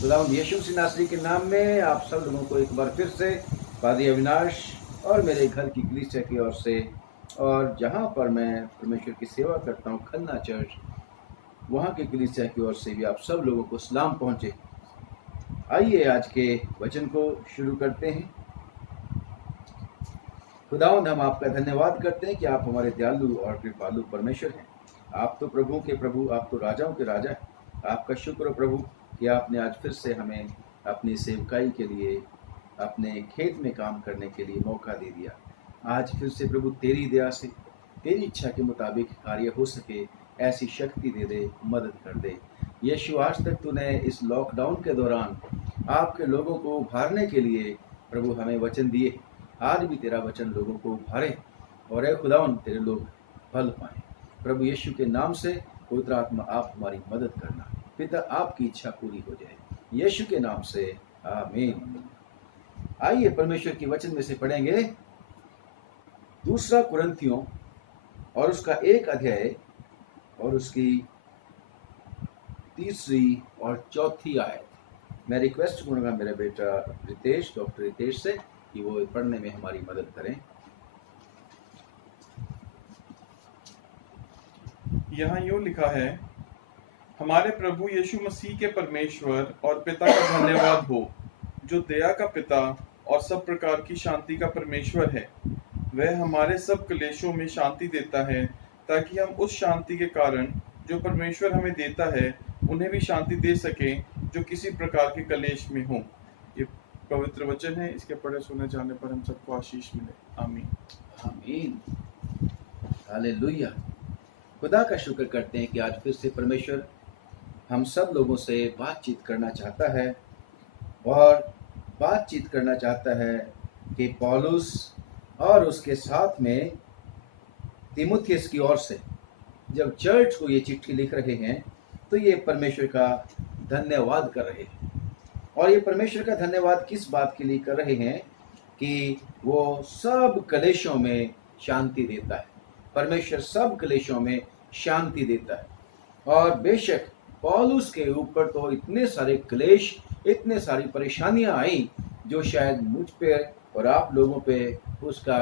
खुदावंद यीशु मसीह नासरी के नाम में आप सब लोगों को एक बार फिर से पादी अविनाश और मेरे घर की कलीसिया की ओर से, और जहाँ पर मैं परमेश्वर की सेवा करता हूँ खन्ना चर्च, वहाँ की कलीसिया की ओर से भी आप सब लोगों को सलाम पहुँचे। आइए आज के वचन को शुरू करते हैं। खुदावंद, हम आपका धन्यवाद करते हैं कि आप हमारे दयालु और कृपालु परमेश्वर हैं। आप तो प्रभु के प्रभु, आप तो राजाओं के राजा हैं। आपका शुक्र हो प्रभु कि आपने आज फिर से हमें अपनी सेवकाई के लिए, अपने खेत में काम करने के लिए मौका दे दिया। आज फिर से प्रभु तेरी दया से, तेरी इच्छा के मुताबिक कार्य हो सके, ऐसी शक्ति दे दे, मदद कर दे। यीशु, आज तक तूने इस लॉकडाउन के दौरान आपके लोगों को उभारने के लिए प्रभु हमें वचन दिए। आज भी तेरा वचन लोगों को उभारे और ऐ खुदावन तेरे लोग फल पाएं। प्रभु यीशु के नाम से पवित्र आत्मा आप हमारी मदद करना। पिता, आपकी इच्छा पूरी हो जाए, यीशु के नाम से आमीन। आइए परमेश्वर की वचन में से पढ़ेंगे 2 कुरिन्थियों और उसका 1 अध्याय और उसकी 3 और 4 आयत। मैं रिक्वेस्ट करूँगा मेरा बेटा रितेश, डॉक्टर रितेश से कि वो पढ़ने में हमारी मदद करें। यहाँ यूँ लिखा है, हमारे प्रभु यीशु मसीह के परमेश्वर और पिता का धन्यवाद हो, जो दया का पिता और सब प्रकार की शांति का परमेश्वर है। वह हमारे सब क्लेशों में शांति देता है, ताकि हम उस शांति के कारण जो परमेश्वर हमें देता है उन्हें भी शांति दे सकें जो किसी प्रकार के क्लेश में हो। ये पवित्र वचन है, इसके पढ़े सुने जाने पर हम सबको आशीष मिले। आमीन आमीन, हालेलुया। खुदा का शुक्र करते हैं कि आज फिर से परमेश्वर हम सब लोगों से बातचीत करना चाहता है, और बातचीत करना चाहता है कि पौलुस और उसके साथ में तीमुथियुस की ओर से जब चर्च को ये चिट्ठी लिख रहे हैं तो ये परमेश्वर का धन्यवाद कर रहे हैं। और ये परमेश्वर का धन्यवाद किस बात के लिए कर रहे हैं? कि वो सब क्लेशों में शांति देता है। परमेश्वर सब क्लेशों में शांति देता है। और बेशक पौलुस के ऊपर तो इतने सारे क्लेश, इतने सारी परेशानियां आई जो शायद मुझ पे और आप लोगों पे उसका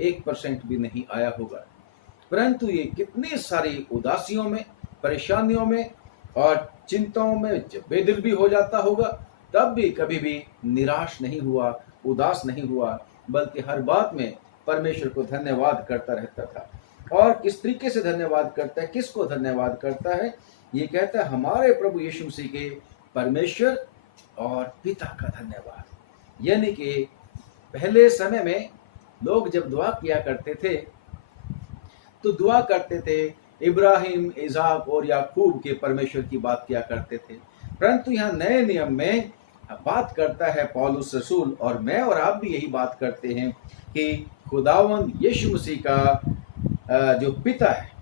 1% भी नहीं आया होगा। परंतु ये कितनी सारी उदासियों में, परेशानियों में और चिंताओं में जब बेदिल भी हो जाता होगा, तब भी कभी भी निराश नहीं हुआ, उदास नहीं हुआ, बल्कि हर बात में परमेश्वर को धन्यवाद करता रहता था। और किस तरीके से धन्यवाद करता है, किसको धन्यवाद करता है? ये कहता है हमारे प्रभु यीशु मसीह के परमेश्वर और पिता का धन्यवाद। यानी कि पहले समय में लोग जब दुआ किया करते थे तो दुआ करते थे इब्राहिम, इसाक और याकूब के परमेश्वर की बात किया करते थे। परंतु यहाँ नए नियम में बात करता है पौलुस रसूल, और मैं और आप भी यही बात करते हैं कि खुदावंद यीशु मसीह का जो पिता है,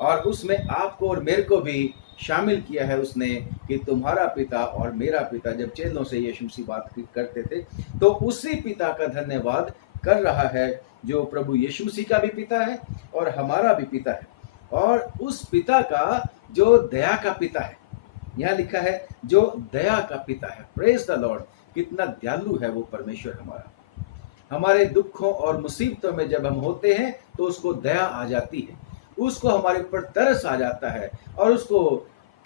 और उसमें आपको और मेरे को भी शामिल किया है उसने, कि तुम्हारा पिता और मेरा पिता। जब चेलों से यीशु मसीह बात करते थे तो उसी पिता का धन्यवाद कर रहा है जो प्रभु यीशु मसीह का भी पिता है और हमारा भी पिता है, और उस पिता का जो दया का पिता है। यहाँ लिखा है जो दया का पिता है। Praise the Lord. कितना दयालु है वो परमेश्वर हमारा। हमारे दुखों और मुसीबतों में जब हम होते हैं तो उसको दया आ जाती है, उसको हमारे ऊपर तरस आ जाता है, और उसको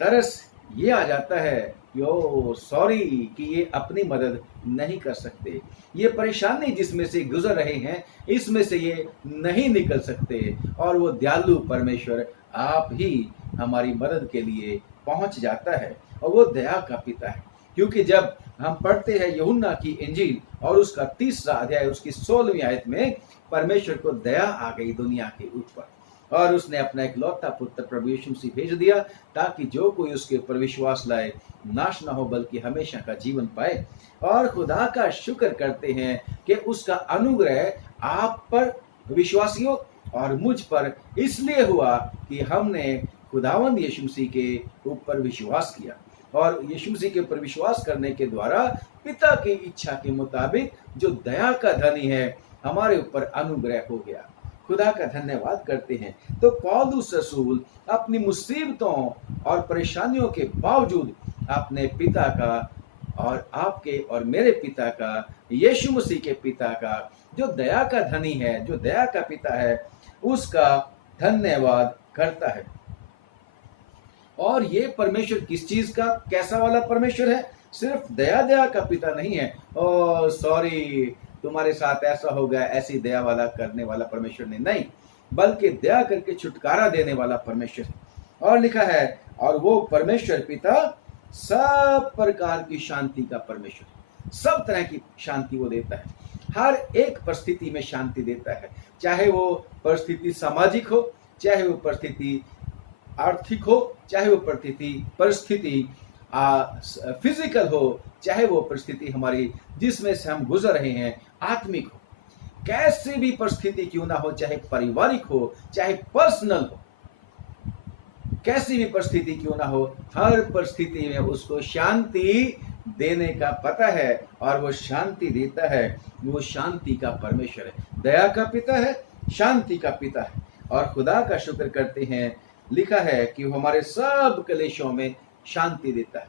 तरस ये आ जाता है यो सॉरी कि ये अपनी मदद नहीं कर सकते, ये परेशानी जिसमें से गुजर रहे हैं इसमें से ये नहीं निकल सकते, और वो दयालु परमेश्वर आप ही हमारी मदद के लिए पहुंच जाता है, और वो दया का पिता है। क्योंकि जब हम पढ़ते हैं यूहन्ना की इंजील और उसका 3 अध्याय उसकी 16वीं आयत में, परमेश्वर को दया आ गई दुनिया के ऊपर, और उसने अपना इकलौता पुत्र प्रभु यीशु मसीह भेज दिया, ताकि जो कोई उसके ऊपर विश्वास लाए नाश ना हो बल्कि हमेशा का जीवन पाए। और खुदा का शुक्र करते हैं कि उसका अनुग्रह आप पर विश्वासियों और मुझ पर इसलिए हुआ कि हमने खुदावंद यीशु मसीह के ऊपर विश्वास किया, और यीशु मसीह के ऊपर विश्वास करने के द्वारा पिता की इच्छा के मुताबिक जो दया का धनी है हमारे ऊपर अनुग्रह हो गया। खुदा का धन्यवाद करते हैं। तो पौलुस रसूल अपनी मुसीबतों और परेशानियों के बावजूद अपने पिता का और आपके और मेरे पिता का, यीशु मसीह के पिता का, जो दया का धनी है, जो दया का पिता है, उसका धन्यवाद करता है। और ये परमेश्वर किस चीज का, कैसा वाला परमेश्वर है? सिर्फ दया का पिता नहीं है। ओ सॉरी, तुम्हारे साथ ऐसा हो गया, ऐसी दया वाला करने वाला परमेश्वर नहीं, बल्कि दया करके छुटकारा देने वाला परमेश्वर है। और लिखा है, और वो परमेश्वर पिता सब प्रकार की शांति का परमेश्वर, सब तरह की शांति वो देता है, हर एक परिस्थिति में शांति देता है। चाहे वो परिस्थिति सामाजिक हो, चाहे वो परिस्थिति आर्थिक हो, चाहे वो परिस्थिति फिजिकल हो, चाहे वो परिस्थिति हमारी जिसमें से हम गुजर रहे हैं आत्मिक हो, कैसे भी परिस्थिति क्यों ना हो, चाहे पारिवारिक हो, चाहे पर्सनल हो, कैसी भी परिस्थिति क्यों ना हो, हर परिस्थिति में उसको शांति देने का पता है और वो शांति देता है। वो शांति का परमेश्वर है, दया का पिता है, शांति का पिता है। और खुदा का शुक्र करते हैं, लिखा है कि वो हमारे सब क्लेशों में शांति देता है।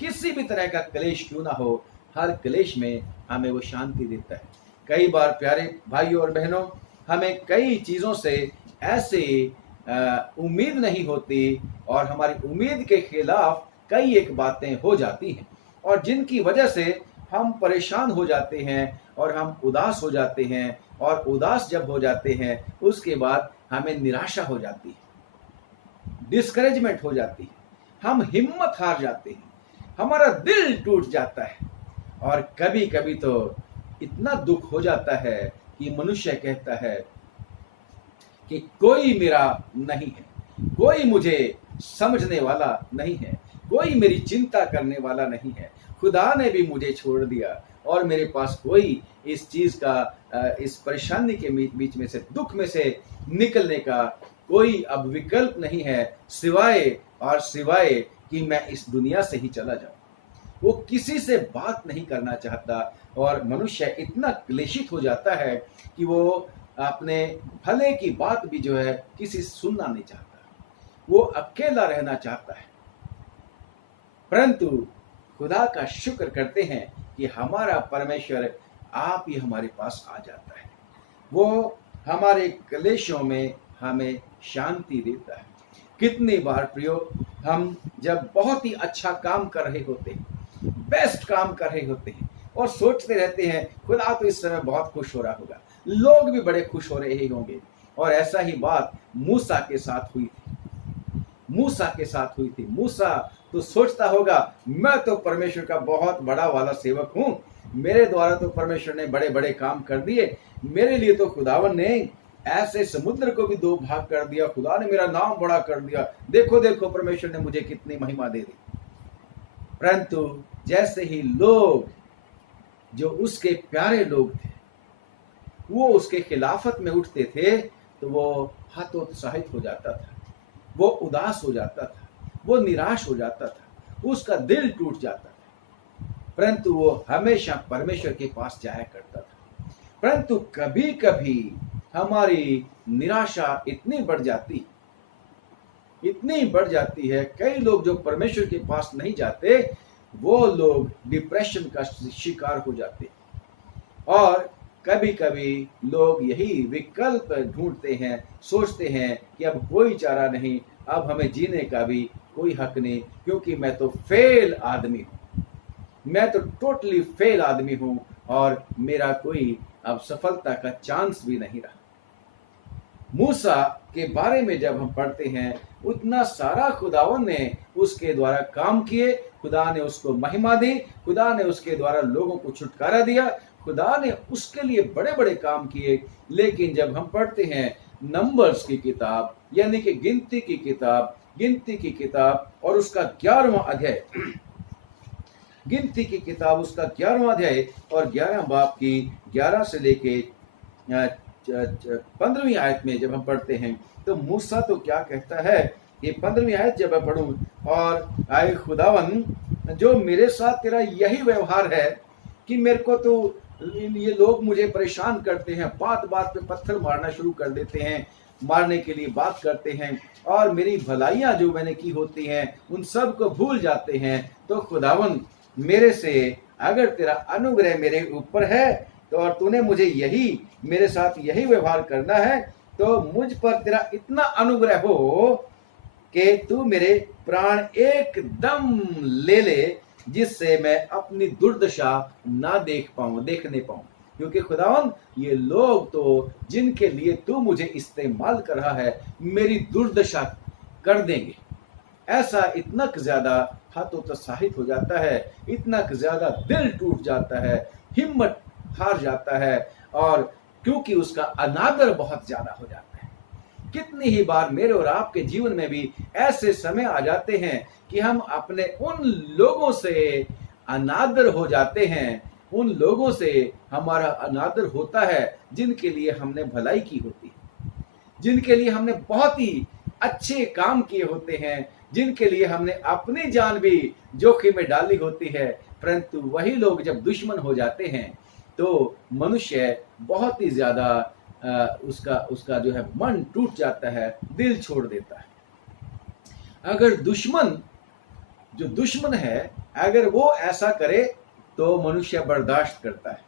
किसी भी तरह का क्लेश क्यों ना हो, हर क्लेश में हमें वो शांति देता है। कई बार प्यारे भाइयों और बहनों, हमें कई चीज़ों से ऐसे उम्मीद नहीं होती और हमारी उम्मीद के खिलाफ कई एक बातें हो जाती हैं, और जिनकी वजह से हम परेशान हो जाते हैं और हम उदास हो जाते हैं। और उदास जब हो जाते हैं, उसके बाद हमें निराशा हो जाती है, डिस्करेजमेंट हो जाती है, हम हिम्मत हार जाते हैं, हमारा दिल टूट जाता है। और कभी कभी तो इतना दुख हो जाता है कि मनुष्य कहता है कि कोई मेरा नहीं है, कोई मुझे समझने वाला नहीं है, कोई मेरी चिंता करने वाला नहीं है, खुदा ने भी मुझे छोड़ दिया और मेरे पास कोई इस चीज का, इस परेशानी के बीच में से, दुख में से निकलने का कोई अब विकल्प नहीं है, सिवाय कि मैं इस दुनिया से ही चला जाऊं। वो किसी से बात नहीं करना चाहता और मनुष्य इतना क्लेशित हो जाता है कि वो अपने भले की बात भी जो है किसी से सुनना नहीं चाहता, वो अकेला रहना चाहता है। परंतु खुदा का शुक्र करते हैं कि हमारा परमेश्वर आप ही हमारे पास आ जाता है, वो हमारे क्लेशों में हमें शांति देता है। कितनी बार प्रियो, हम जब बहुत ही अच्छा काम कर रहे होते हैं, बेस्ट काम कर रहे होते हैं और सोचते रहते हैं खुदा तो इस समय बहुत खुश हो रहा होगा, लोग भी बड़े खुश हो रहे होंगे। और ऐसा ही बात मूसा के साथ हुई थी। मूसा तो सोचता होगा, मैं तो परमेश्वर का बहुत बड़ा वाला सेवक हूँ, मेरे द्वारा तो परमेश्वर ने बड़े बड़े काम कर दिए, मेरे लिए तो खुदावन ने ऐसे समुद्र को भी 2 भाग कर दिया, खुदा ने मेरा नाम बड़ा कर दिया, देखो देखो परमेश्वर ने मुझे कितनी महिमा दे दी। परंतु जैसे ही लोग, जो उसके प्यारे लोग थे, वो उसके खिलाफत में उठते थे, तो वो हतोत्साहित हो जाता था, वो उदास हो जाता था, वो निराश हो जाता था, उसका दिल टूट जाता था। परंतु वो हमेशा परमेश्वर के पास जाया करता था। परंतु कभी कभी हमारी निराशा इतनी बढ़ जाती है, कई लोग जो परमेश्वर के पास नहीं जाते, वो लोग डिप्रेशन का शिकार हो जाते। और कभी कभी लोग यही विकल्प ढूंढते हैं, सोचते हैं कि अब कोई चारा नहीं, अब हमें जीने का भी कोई हक नहीं, क्योंकि मैं तो फेल आदमी हूँ, मैं तो टोटली फेल आदमी हूँ और मेरा कोई अब सफलता का चांस भी नहीं रहा। मूसा के बारे में जब हम पढ़ते हैं, उतना सारा खुदावन ने उसके द्वारा काम किए, खुदा ने उसको महिमा दी, खुदा ने उसके द्वारा लोगों को छुटकारा दिया, खुदा ने उसके लिए बड़े बड़े काम किए। लेकिन जब हम पढ़ते हैं नंबर्स की किताब, यानी कि गिनती की किताब और उसका 11वां अध्याय, गिनती की किताब उसका 11वां अध्याय और 11 बाब की 11 से लेके 15वीं आयत में जब हम पढ़ते हैं, तो मूसा तो क्या कहता है, ये 15वीं आयत जब मैं पढ़ूं, और आए खुदावन, जो मेरे साथ तेरा यही व्यवहार है कि मेरे को तो ये लोग मुझे परेशान करते हैं, बात बात पे पत्थर मारना शुरू कर देते हैं, मारने के लिए बात करते हैं, और मेरी भलाइयां जो मैंने की होती हैं उन सब को भूल जाते हैं। तो खुदावन, मेरे से अगर तेरा अनुग्रह मेरे ऊपर है तो और तूने मुझे यही मेरे साथ यही व्यवहार करना है, तो मुझ पर तेरा इतना अनुग्रह हो कि तू मेरे प्राण एकदम ले ले, जिससे मैं अपनी दुर्दशा ना देखने पाऊं। क्योंकि खुदावन, ये लोग तो जिनके लिए तू मुझे इस्तेमाल कर रहा है, मेरी दुर्दशा कर देंगे। ऐसा इतना ज्यादा हतोत्साहित हो जाता है, इतना ज्यादा दिल टूट जाता है, हिम्मत हार जाता है, और क्योंकि उसका अनादर बहुत ज्यादा हो जाता है। कितनी ही बार मेरे और आपके जीवन में भी ऐसे समय आ जाते हैं कि हम अपने उन लोगों से अनादर हो जाते हैं, उन लोगों से हमारा अनादर होता है जिनके लिए हमने भलाई की होती है, जिनके लिए हमने बहुत ही अच्छे काम किए होते हैं, जिनके लिए हमने अपनी जान भी जोखिम में डाली होती है। परंतु वही लोग जब दुश्मन हो जाते हैं तो मनुष्य बहुत ही ज्यादा उसका जो है मन टूट जाता है, दिल छोड़ देता है। अगर जो दुश्मन है, अगर वो ऐसा करे तो मनुष्य बर्दाश्त करता है,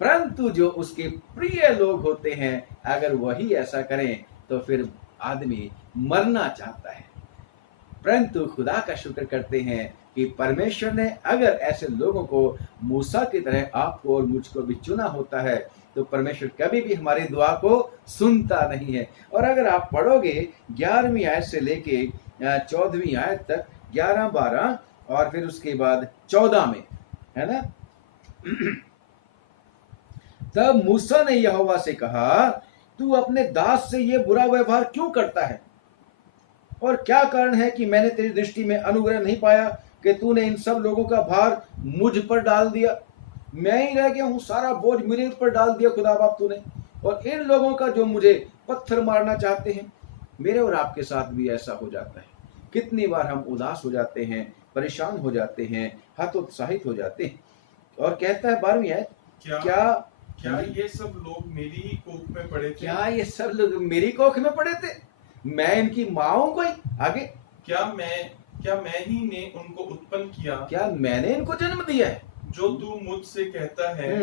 परंतु जो उसके प्रिय लोग होते हैं, अगर वही ऐसा करें तो फिर आदमी मरना चाहता है। परंतु खुदा का शुक्र करते हैं कि परमेश्वर ने अगर ऐसे लोगों को मूसा की तरह आपको और मुझको भी चुना होता है, तो परमेश्वर कभी भी हमारी दुआ को सुनता नहीं है। और अगर आप पढ़ोगे 11वीं आयत से लेके 14वीं आयत तक, 11, 12 और फिर उसके बाद 14 में, है ना, तब मूसा ने यहोवा से कहा, तू अपने दास से ये बुरा व्यवहार क्यों करता है, और क्या कारण है कि मैंने तेरी दृष्टि में अनुग्रह नहीं पाया कि तूने इन सब लोगों का भार मुझ पर डाल दिया। मैं ही रह गया हूं, सारा बोझ मेरे ऊपर डाल दिया खुदा बाप तूने, और इन लोगों का जो मुझे पत्थर मारना चाहते हैं। मेरे और आपके साथ भी ऐसा हो जाता है। कितनी बार हम उदास हो जाते हैं, परेशान हो जाते हैं, हतोत्साहित हो जाते हैं। और कहता है 12वीं आयत, क्या ये सब लोग मेरी ही कोख में पड़े थे? क्या ये सब लोग मेरी कोख में पड़े थे? मैं इनकी माँ हूं कोई? आगे, क्या मैं ही ने उनको उत्पन्न किया? क्या मैंने इनको जन्म दिया है? जो तू मुझसे कहता है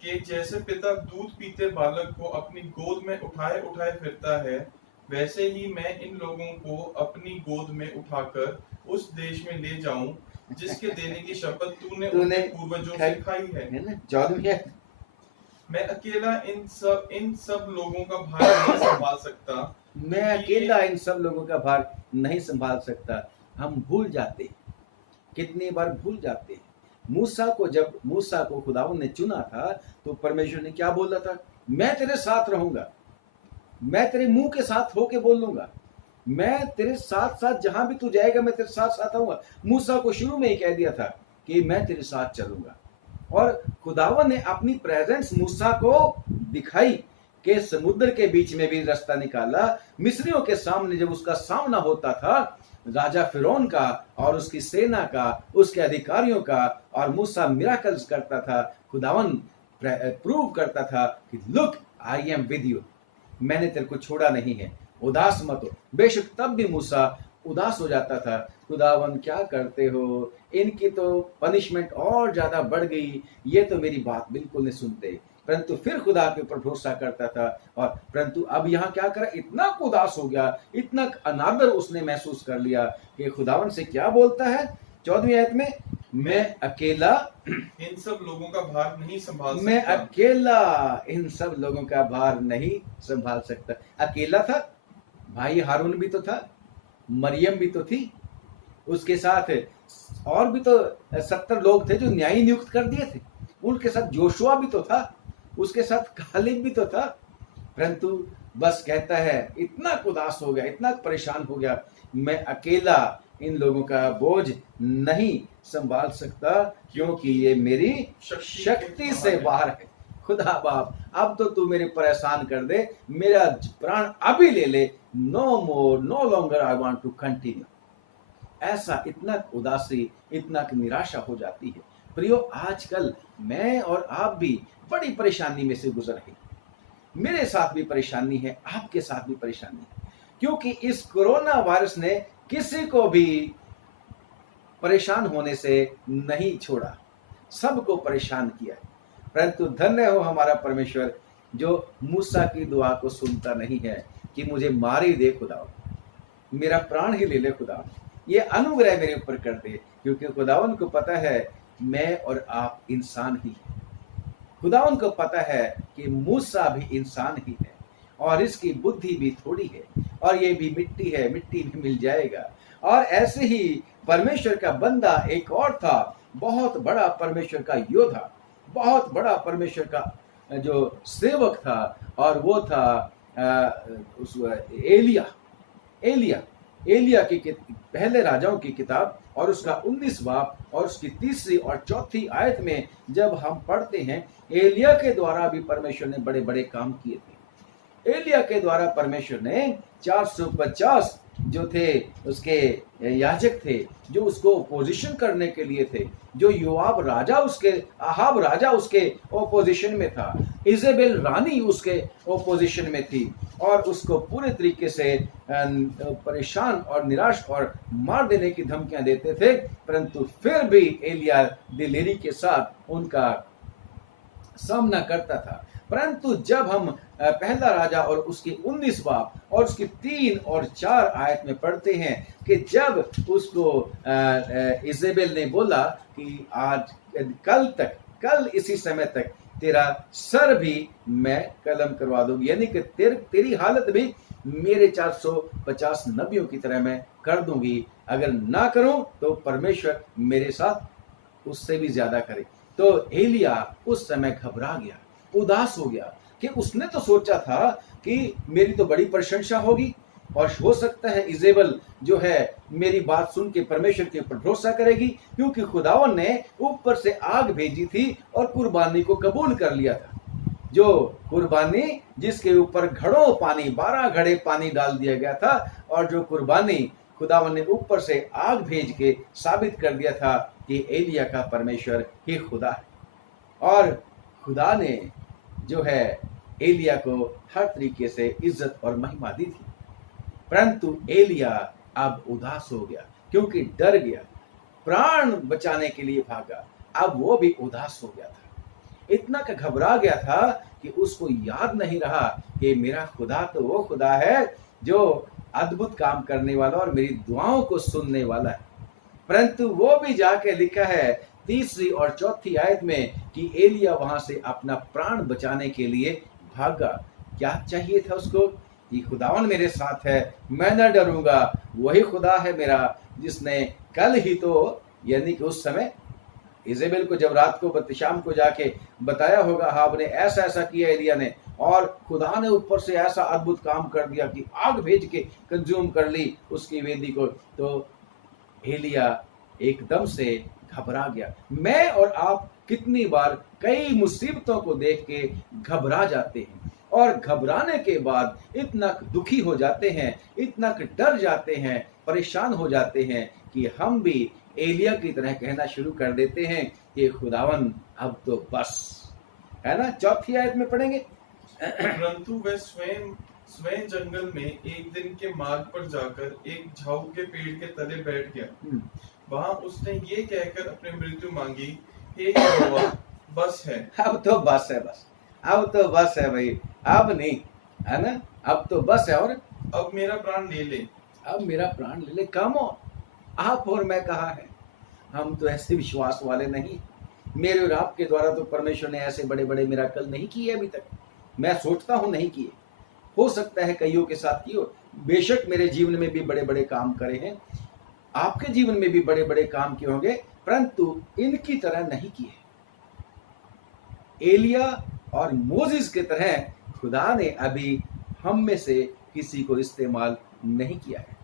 कि जैसे पिता दूध पीते बालक को अपनी गोद में उठाए उठाए फिरता है, वैसे ही मैं इन लोगों को अपनी गोद में उठाकर उस देश में ले जाऊं जिसके देने की शपथ तूने उनके पूर्वजों से खाई है। 14वीं आयत, मैं अकेला इन सब लोगों का भार नहीं संभाल सकता। मैं अकेला इन सब लोगों का भार नहीं संभाल सकता। हम भूल जाते, कितनी बार भूल जाते। जब मूसा को खुदावंद ने चुना था, तो परमेश्वर ने क्या बोला था? मैं तेरे साथ रहूंगा, मैं तेरे मुंह के साथ होके बोलूंगा, मैं तेरे साथ साथ जहां भी तू जाएगा मैं तेरे साथ साथ आऊंगा। मूसा को शुरू में ही कह दिया था कि मैं तेरे साथ चलूंगा। और खुदावंद ने अपनी प्रेजेंस मूसा को दिखाई कि समुद्र के बीच में भी रास्ता निकाला। मिस्रियों के सामने जब उसका सामना होता था, राजा फिरौन का और उसकी सेना का, उसके अधिकारियों का, और मूसा मिराकल्स करता था, खुदावंद प्रूव करता था कि look I am with you, मैंने तेरे को छोड़ा नहीं है, उदास मत हो। बेशक तब भी मूसा उदास हो जाता था, खुदावंद क्या करते हो, इनकी तो पनिशमेंट और ज्यादा बढ़ गई, ये तो मेरी बात बिल्कुल नहीं सुनते। परंतु फिर खुदा के ऊपर भरोसा करता था। और परंतु अब यहाँ क्या करा, इतना उदास हो गया, इतना अनादर उसने महसूस कर लिया कि खुदावन से क्या बोलता है 14वीं आयत में, मैं अकेला इन सब लोगों का भार नहीं संभाल सकता। मैं अकेला इन सब लोगों का भार नहीं संभाल सकता। अकेला था, भाई हारून भी तो था, मरियम भी तो थी, उसके साथ और भी तो 70 लोग थे जो न्यायी नियुक्त कर दिए थे, उनके साथ जोशुआ भी तो था, उसके साथ कालिब भी तो था। परंतु बस कहता है इतना उदास हो गया, इतना परेशान हो गया, मैं अकेला इन लोगों का बोझ नहीं संभाल सकता, क्योंकि ये मेरी शक्ति से बाहर है। खुदा बाप, अब तो तू मेरे पर एहसान कर दे, मेरा प्राण अभी ले ले, no more, no longer I want to continue. ऐसा इतना उदासी, इतना निराशा हो जाती है। प्रियो, आजकल मैं और आप भी बड़ी परेशानी में से गुजर रहे, मेरे साथ भी परेशानी है, आपके साथ भी परेशानी है, क्योंकि इस कोरोना वायरस ने किसी को भी परेशान होने से नहीं छोड़ा, सबको परेशान किया। परंतु धन्य हो हमारा परमेश्वर जो मूसा की दुआ को सुनता नहीं है कि मुझे मार ही दे खुदा, मेरा प्राण ही ले ले खुदा, ये अनुग्रह मेरे ऊपर कर दे, क्योंकि खुदावन को पता है मैं और आप इंसान ही हैं। खुदावन को पता है कि मूसा भी इंसान ही है और इसकी बुद्धि भी थोड़ी है और ये भी मिट्टी है, मिट्टी भी मिल जाएगा। और ऐसे ही परमेश्वर का बंदा एक और था, बहुत बड़ा परमेश्वर का योद्धा, बहुत बड़ा परमेश्वर का जो सेवक था, और वो था उस एलिया। एलिया की पहले राजाओं की किताब और उसका 19 बाब और उसकी 3री और 4थी आयत में जब हम पढ़ते हैं, एलिया के द्वारा भी परमेश्वर ने बड़े बड़े काम किए थे। एलिया के द्वारा परमेश्वर ने 450 जो थे उसके याजक थे, जो उसको ओपोजिशन करने के लिए थे, जो योआब राजा उसके, आहाब राजा उसके ओपोजिशन में था, इजेबेल रानी उसके ओपोजिशन में थी और उसको पूरे तरीके से परेशान और निराश और मार देने की धमकियां देते थे। परंतु फिर भी एलिया दिलेरी के साथ उनका सामना करता था। परंतु जब हम पहला राजा और उसकी 19 बाब और उसकी 3 और 4 आयत में पढ़ते हैं कि जब उसको इजेबेल ने बोला कि आज कल इसी समय तक तेरा सर भी मैं कलम करवा दूंगी, यानी कि तेरी हालत भी मेरे 450 नबियों की तरह मैं कर दूंगी, अगर ना करूं तो परमेश्वर मेरे साथ उससे भी ज्यादा करे। तो एलिया उस समय घबरा गया, उदास हो गया कि उसने तो सोचा था कि मेरी तो बड़ी प्रशंसा होगी और हो सकता है इजेबल जो है मेरी बात सुन के परमेश्वर के ऊपर भरोसा करेगी, क्योंकि खुदावन ने ऊपर से आग भेजी थी और कुर्बानी को कबूल कर लिया था। जो कुर्बानी जिसके ऊपर घड़ों पानी, 12 घड़े पानी डाल दिया गया था, और जो कुर्बानी खुदावन ने ऊपर से आग भेज के साबित कर दिया था कि एलिया का परमेश्वर ही खुदा है। और खुदा ने जो है एलिया को हर तरीके से इज्जत और महिमा दी थी। परंतु एलिया अब उदास हो गया, क्योंकि डर गया, प्राण बचाने के लिए भागा, अब वो भी उदास हो गया था। इतना का घबरा गया था कि उसको याद नहीं रहा कि मेरा खुदा तो वो खुदा है जो अद्भुत काम करने वाला और मेरी दुआओं को सुनने वाला है। परंतु वो भी जाके लिखा है 3री और 4थी आयत में कि एलिया वहां से अपना प्राण बचाने के लिए भागा। क्या चाहिए था उसको कि खुदावन मेरे साथ है, मैं न डरूंगा, वही खुदा है मेरा जिसने कल ही तो, यानी कि उस समय इजेबेल को जब रात को शाम को जाके बताया होगा हाब ने ऐसा ऐसा किया एलिया ने, और खुदा ने ऊपर से ऐसा अद्भुत काम कर दिया कि आग भेज के कंज्यूम कर ली उसकी वेदी को। तो एलिया एकदम से घबरा गया। मैं और आप कितनी बार कई मुसीबतों को देख के घबरा जाते हैं और घबराने के बाद इतना दुखी हो जाते हैं, इतना डर जाते हैं, परेशान हो जाते हैं कि हम भी एलिया की तरह कहना शुरू कर देते हैं कि खुदावन अब तो बस, है ना। 4थी आयत में पढ़ेंगे। परंतु वह स्वयं जंगल में एक दिन के मार्ग पर जाकर एक झाऊ के पेड़ के तले बैठ गया। वहां उसने ये कहकर अपनी मृत्यु मांगी, हे यहोवा, बस है, अब तो बस है, बस अब तो बस है भाई, अब नहीं, है ना, अब तो बस है, और अब मेरा प्राण ले ले, अब मेरा प्राण ले ले। कम हो आप और मैं कहाँ है, हम तो ऐसे विश्वास वाले नहीं। मेरे और आपके द्वारा तो परमेश्वर ने ऐसे बड़े बड़े मिराकल नहीं किए अभी तक, मैं सोचता हूं नहीं किए, हो सकता है कईयों के साथ किए, बेशक मेरे जीवन में भी बड़े बड़े काम करे हैं, आपके जीवन में भी बड़े बड़े काम किए होंगे, परंतु इनकी तरह नहीं किए। एलिया और मोसेस के तरह खुदा ने अभी हम में से किसी को इस्तेमाल नहीं किया है।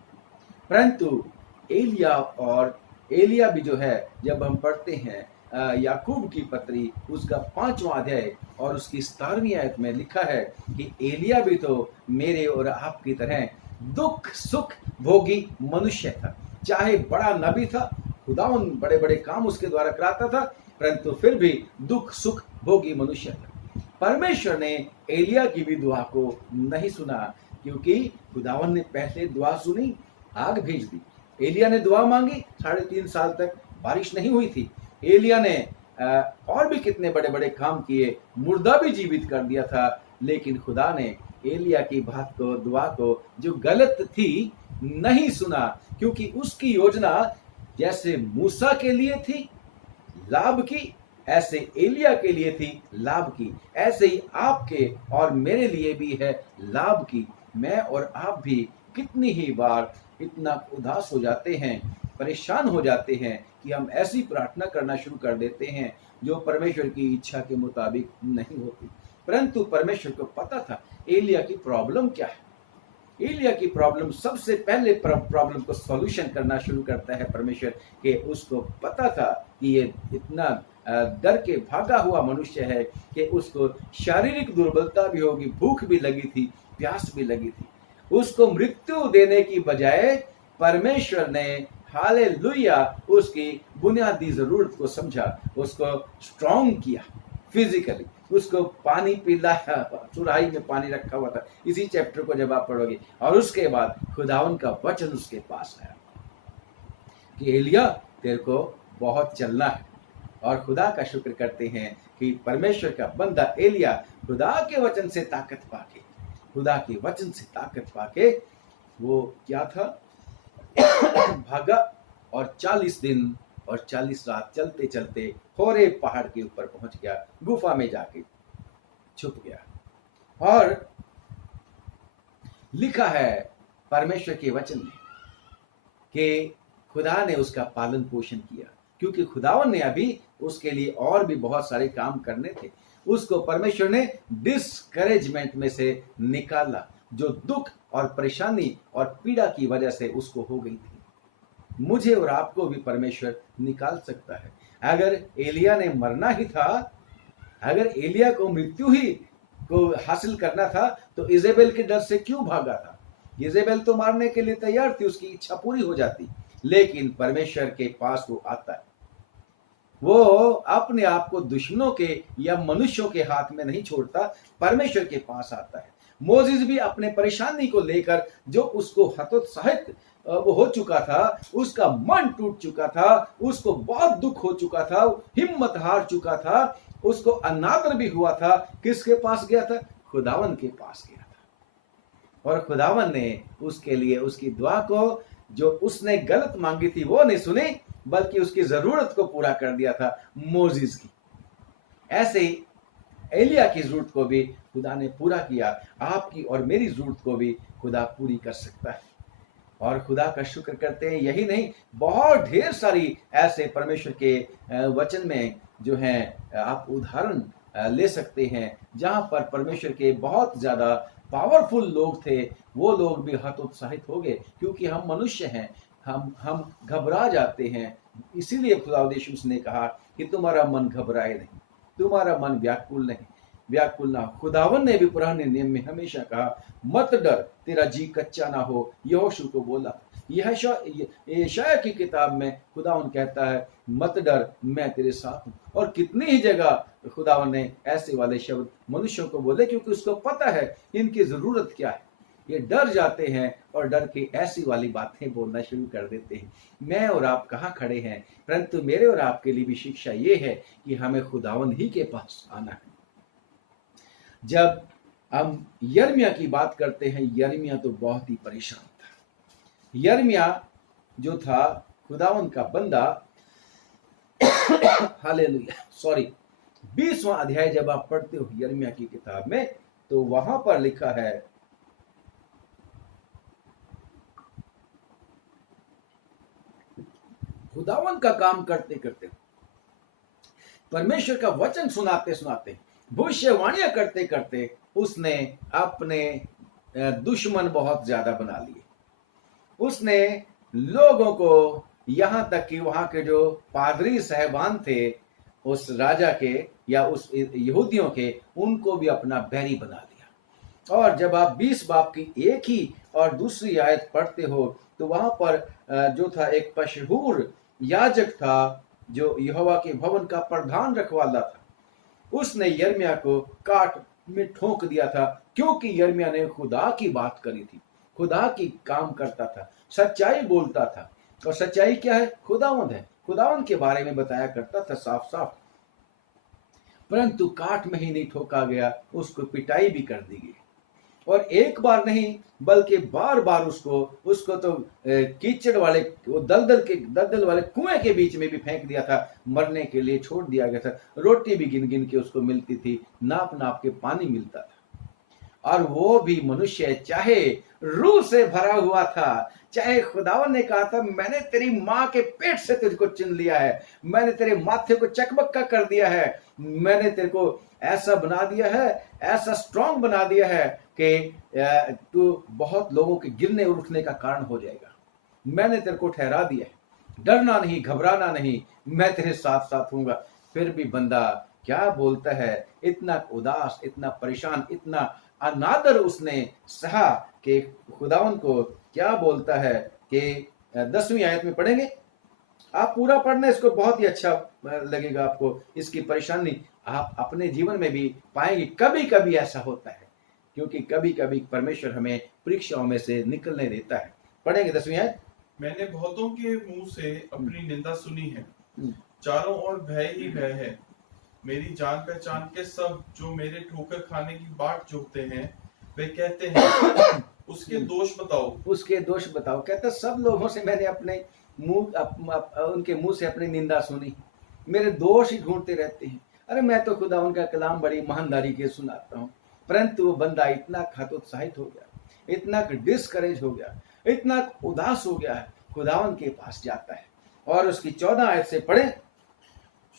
परंतु एलिया भी जो है, जब हम पढ़ते हैं याकूब की पत्री उसका 5वां अध्याय और उसकी 17वीं आयत में लिखा है कि एलिया भी तो मेरे और आपकी तरह दुख सुख भोगी मनुष्य था। चाहे बड़ा नबी था, खुदावन बड़े बड़े काम उसके द्वारा कराता था, परंतु फिर भी दुख सुख भोगी मनुष्य था। परमेश्वर ने एलिया की भी दुआ को नहीं सुना, क्योंकि खुदावन ने पहले दुआ सुनी, आग भेज दी। एलिया ने दुआ मांगी, 3.5 साल तक बारिश नहीं हुई थी। एलिया ने और भी कितने बड़े बड़े काम किए, मुर्दा भी जीवित कर दिया था, लेकिन खुदा ने एलिया की बात को, दुआ को, जो गलत थी, नहीं सुना, क्योंकि उसकी योजना जैसे मूसा के लिए थी लाभ की, ऐसे एलिया के लिए थी लाभ की, ऐसे ही आपके और मेरे लिए भी है लाभ की। मैं और आप भी कितनी ही बार इतना उदास हो जाते हैं, परेशान हो जाते हैं कि हम ऐसी प्रार्थना करना शुरू कर देते हैं जो परमेश्वर की इच्छा के मुताबिक नहीं होती। परंतु परमेश्वर को पता था एलिया की प्रॉब्लम क्या है। एलिया की प्रॉब्लम, सबसे पहले प्रॉब्लम को सॉल्यूशन करना शुरू करता है परमेश्वर, के उसको पता था कि ये इतना डर के भागा हुआ मनुष्य है कि उसको शारीरिक दुर्बलता भी होगी, भूख भी लगी थी, प्यास भी लगी थी। उसको मृत्यु देने की बजाय परमेश्वर ने हालेलुया उसकी बुनियादी जरूरत को समझा, उसको स्ट्रॉन्ग किया फिजिकली, उसको पानी पिलाया, सुराही में पानी रखा हुआ था, इसी चैप्टर को जब आप पढ़ोगे। और उसके बाद खुदावन का वचन उसके पास आया कि एलिया तेरे को बहुत चलना है। और खुदा का शुक्र करते हैं कि परमेश्वर का बंदा एलिया खुदा के वचन से ताकत पाके, खुदा के वचन से ताकत पाके वो क्या था भागा और 40 दिन और 40 रात चलते चलते होरे पहाड़ के ऊपर पहुंच गया, गुफा में जाके छुप गया। और लिखा है परमेश्वर के वचन में कि खुदा ने उसका पालन पोषण किया, क्योंकि खुदावन ने अभी उसके लिए और भी बहुत सारे काम करने थे। उसको परमेश्वर ने डिस्करेजमेंट में से निकाला, जो दुख और परेशानी और पीड़ा की वजह से उसको हो गई थी। मुझे और आपको भी परमेश्वर निकाल सकता है। अगर एलिया ने मरना ही था, अगर एलिया को मृत्यु ही को हासिल करना था, तो इजेबेल के डर से क्यों भागा था? इजेबेल तो मारने के लिए तैयार थी, उसकी इच्छा पूरी हो जाती। लेकिन परमेश्वर के पास वो आता है, वो अपने आप को दुश्मनों के या मनुष्यों के हाथ में नहीं छोड़ता, परमेश्वर के पास आता है। मोजिस भी अपने परेशानी को लेकर, जो उसको हतोत्साहित वो हो चुका था, उसका मन टूट चुका था, उसको बहुत दुख हो चुका था, हिम्मत हार चुका था, उसको अनादर भी हुआ था, किसके पास गया था? खुदावन के पास गया था। और खुदावन ने उसके लिए उसकी दुआ को, जो उसने गलत मांगी थी, वो नहीं सुनी, बल्कि उसकी जरूरत को पूरा कर दिया था, मोजिस की। ऐसे ही एलिया की जरूरत को भी खुदा ने पूरा किया, आपकी और मेरी जरूरत को भी खुदा पूरी कर सकता है। और खुदा का शुक्र करते हैं। यही नहीं, बहुत ढेर सारी ऐसे परमेश्वर के वचन में जो हैं आप उदाहरण ले सकते हैं, जहां पर परमेश्वर के बहुत ज्यादा पावरफुल लोग थे, वो लोग भी हतोत्साहित हो गए, क्योंकि हम मनुष्य हैं, हम घबरा जाते हैं। इसीलिए खुदा यीशु ने कहा कि तुम्हारा मन घबराए नहीं, तुम्हारा मन व्याकुल ना हो। खुदावन ने भी पुराने नियम में हमेशा कहा, मत डर, तेरा जी कच्चा ना हो, यहोशू को बोला। यशाया की किताब में खुदावन कहता है, मत डर, मैं तेरे साथ हूं। और कितनी ही जगह खुदावन ने ऐसे वाले शब्द मनुष्यों को बोले, क्योंकि उसको पता है इनकी जरूरत क्या है। ये डर जाते हैं और डर के ऐसी वाली बातें बोलना शुरू कर देते हैं। मैं और आप कहाँ खड़े हैं, परंतु मेरे और आपके लिए भी शिक्षा ये है कि हमें खुदावन ही के पास आना है। जब हम यिर्मयाह की बात करते हैं, यिर्मयाह तो बहुत ही परेशान था। यिर्मयाह जो था खुदावन का बंदा, हालेलुया, सॉरी, 20वां अध्याय जब आप पढ़ते हो यिर्मयाह की किताब में, तो वहां पर लिखा है, खुदावन का काम करते करते, परमेश्वर का वचन सुनाते सुनाते, भविष्यवाणियां करते करते, उसने अपने दुश्मन बहुत ज्यादा बना लिए। उसने लोगों को, यहां तक कि वहां के जो पादरी साहबान थे उस राजा के या उस यहूदियों के, उनको भी अपना बैरी बना लिया। और जब आप 20 बाब की 1 ही और दूसरी आयत पढ़ते हो, तो वहां पर जो था एक मशहूर याजक था, जो यहोवा के भवन का प्रधान रखवाला था, उसने यिर्मयाह को काट में ठोक दिया था, क्योंकि यिर्मयाह ने खुदा की बात करी थी, खुदा की काम करता था, सच्चाई बोलता था। और सच्चाई क्या है? खुदावंद है। खुदावंद के बारे में बताया करता था साफ साफ, परंतु काट में ही नहीं ठोका गया, उसको पिटाई भी कर दी गई। और एक बार नहीं बल्कि बार बार उसको तो कीचड़ वाले वो दलदल वाले कुएं के बीच में भी फेंक दिया था, मरने के लिए छोड़ दिया गया था। रोटी भी गिन गिन के उसको मिलती थी, नाप नाप के पानी मिलता था। और वो भी मनुष्य चाहे रूह से भरा हुआ था, चाहे खुदावन ने कहा था मैंने तेरी माँ के पेट से तुझको चुन लिया है, मैंने तेरे माथे को चकमक्का कर दिया है, मैंने तेरे को ऐसा बना दिया है, ऐसा स्ट्रांग बना दिया है कि तू बहुत लोगों के गिरने और उठने का कारण हो जाएगा। मैंने तेरे को ठहरा दिया है, डरना नहीं, घबराना नहीं, मैं तेरे साथ साथ हूंगा। फिर भी बंदा क्या बोलता है, इतना उदास, इतना परेशान, इतना अनादर उसने सहा कि खुदावन को क्या बोलता है कि 10वीं आयत में पढ़ेंगे, आप पूरा पढ़ना, इसको बहुत ही अच्छा लगेगा आपको। इसकी परेशानी आप अपने जीवन में भी पाएंगे। कभी कभी ऐसा होता है, क्योंकि कभी कभी परमेश्वर हमें परीक्षाओं में से निकलने देता है। पढ़ेंगे 10वीं आयत। मैंने बहुतों के मुंह से अपनी निंदा सुनी है, चारों ओर भय ही भय है। मेरी जान पहचान के सब जो मेरे ठोकर खाने की बाट जोहते हैं, वे कहते हैं उसके दोष बताओ, उसके दोष बताओ। कहता सब लोगों से मैंने अपने उनके मुंह से अपनी निंदा सुनी, मेरे दोष ही ढूंढते रहते हैं। अरे मैं तो खुदा उनका कलाम बड़ी ईमानदारी के सुनाता हूँ, परंतु वो बंदा इतना हतोत्साहित हो गया, इतना डिस्करेज हो गया, इतना उदास हो गया है, खुदावन के पास जाता है और उसकी 14 आयत से पढ़े।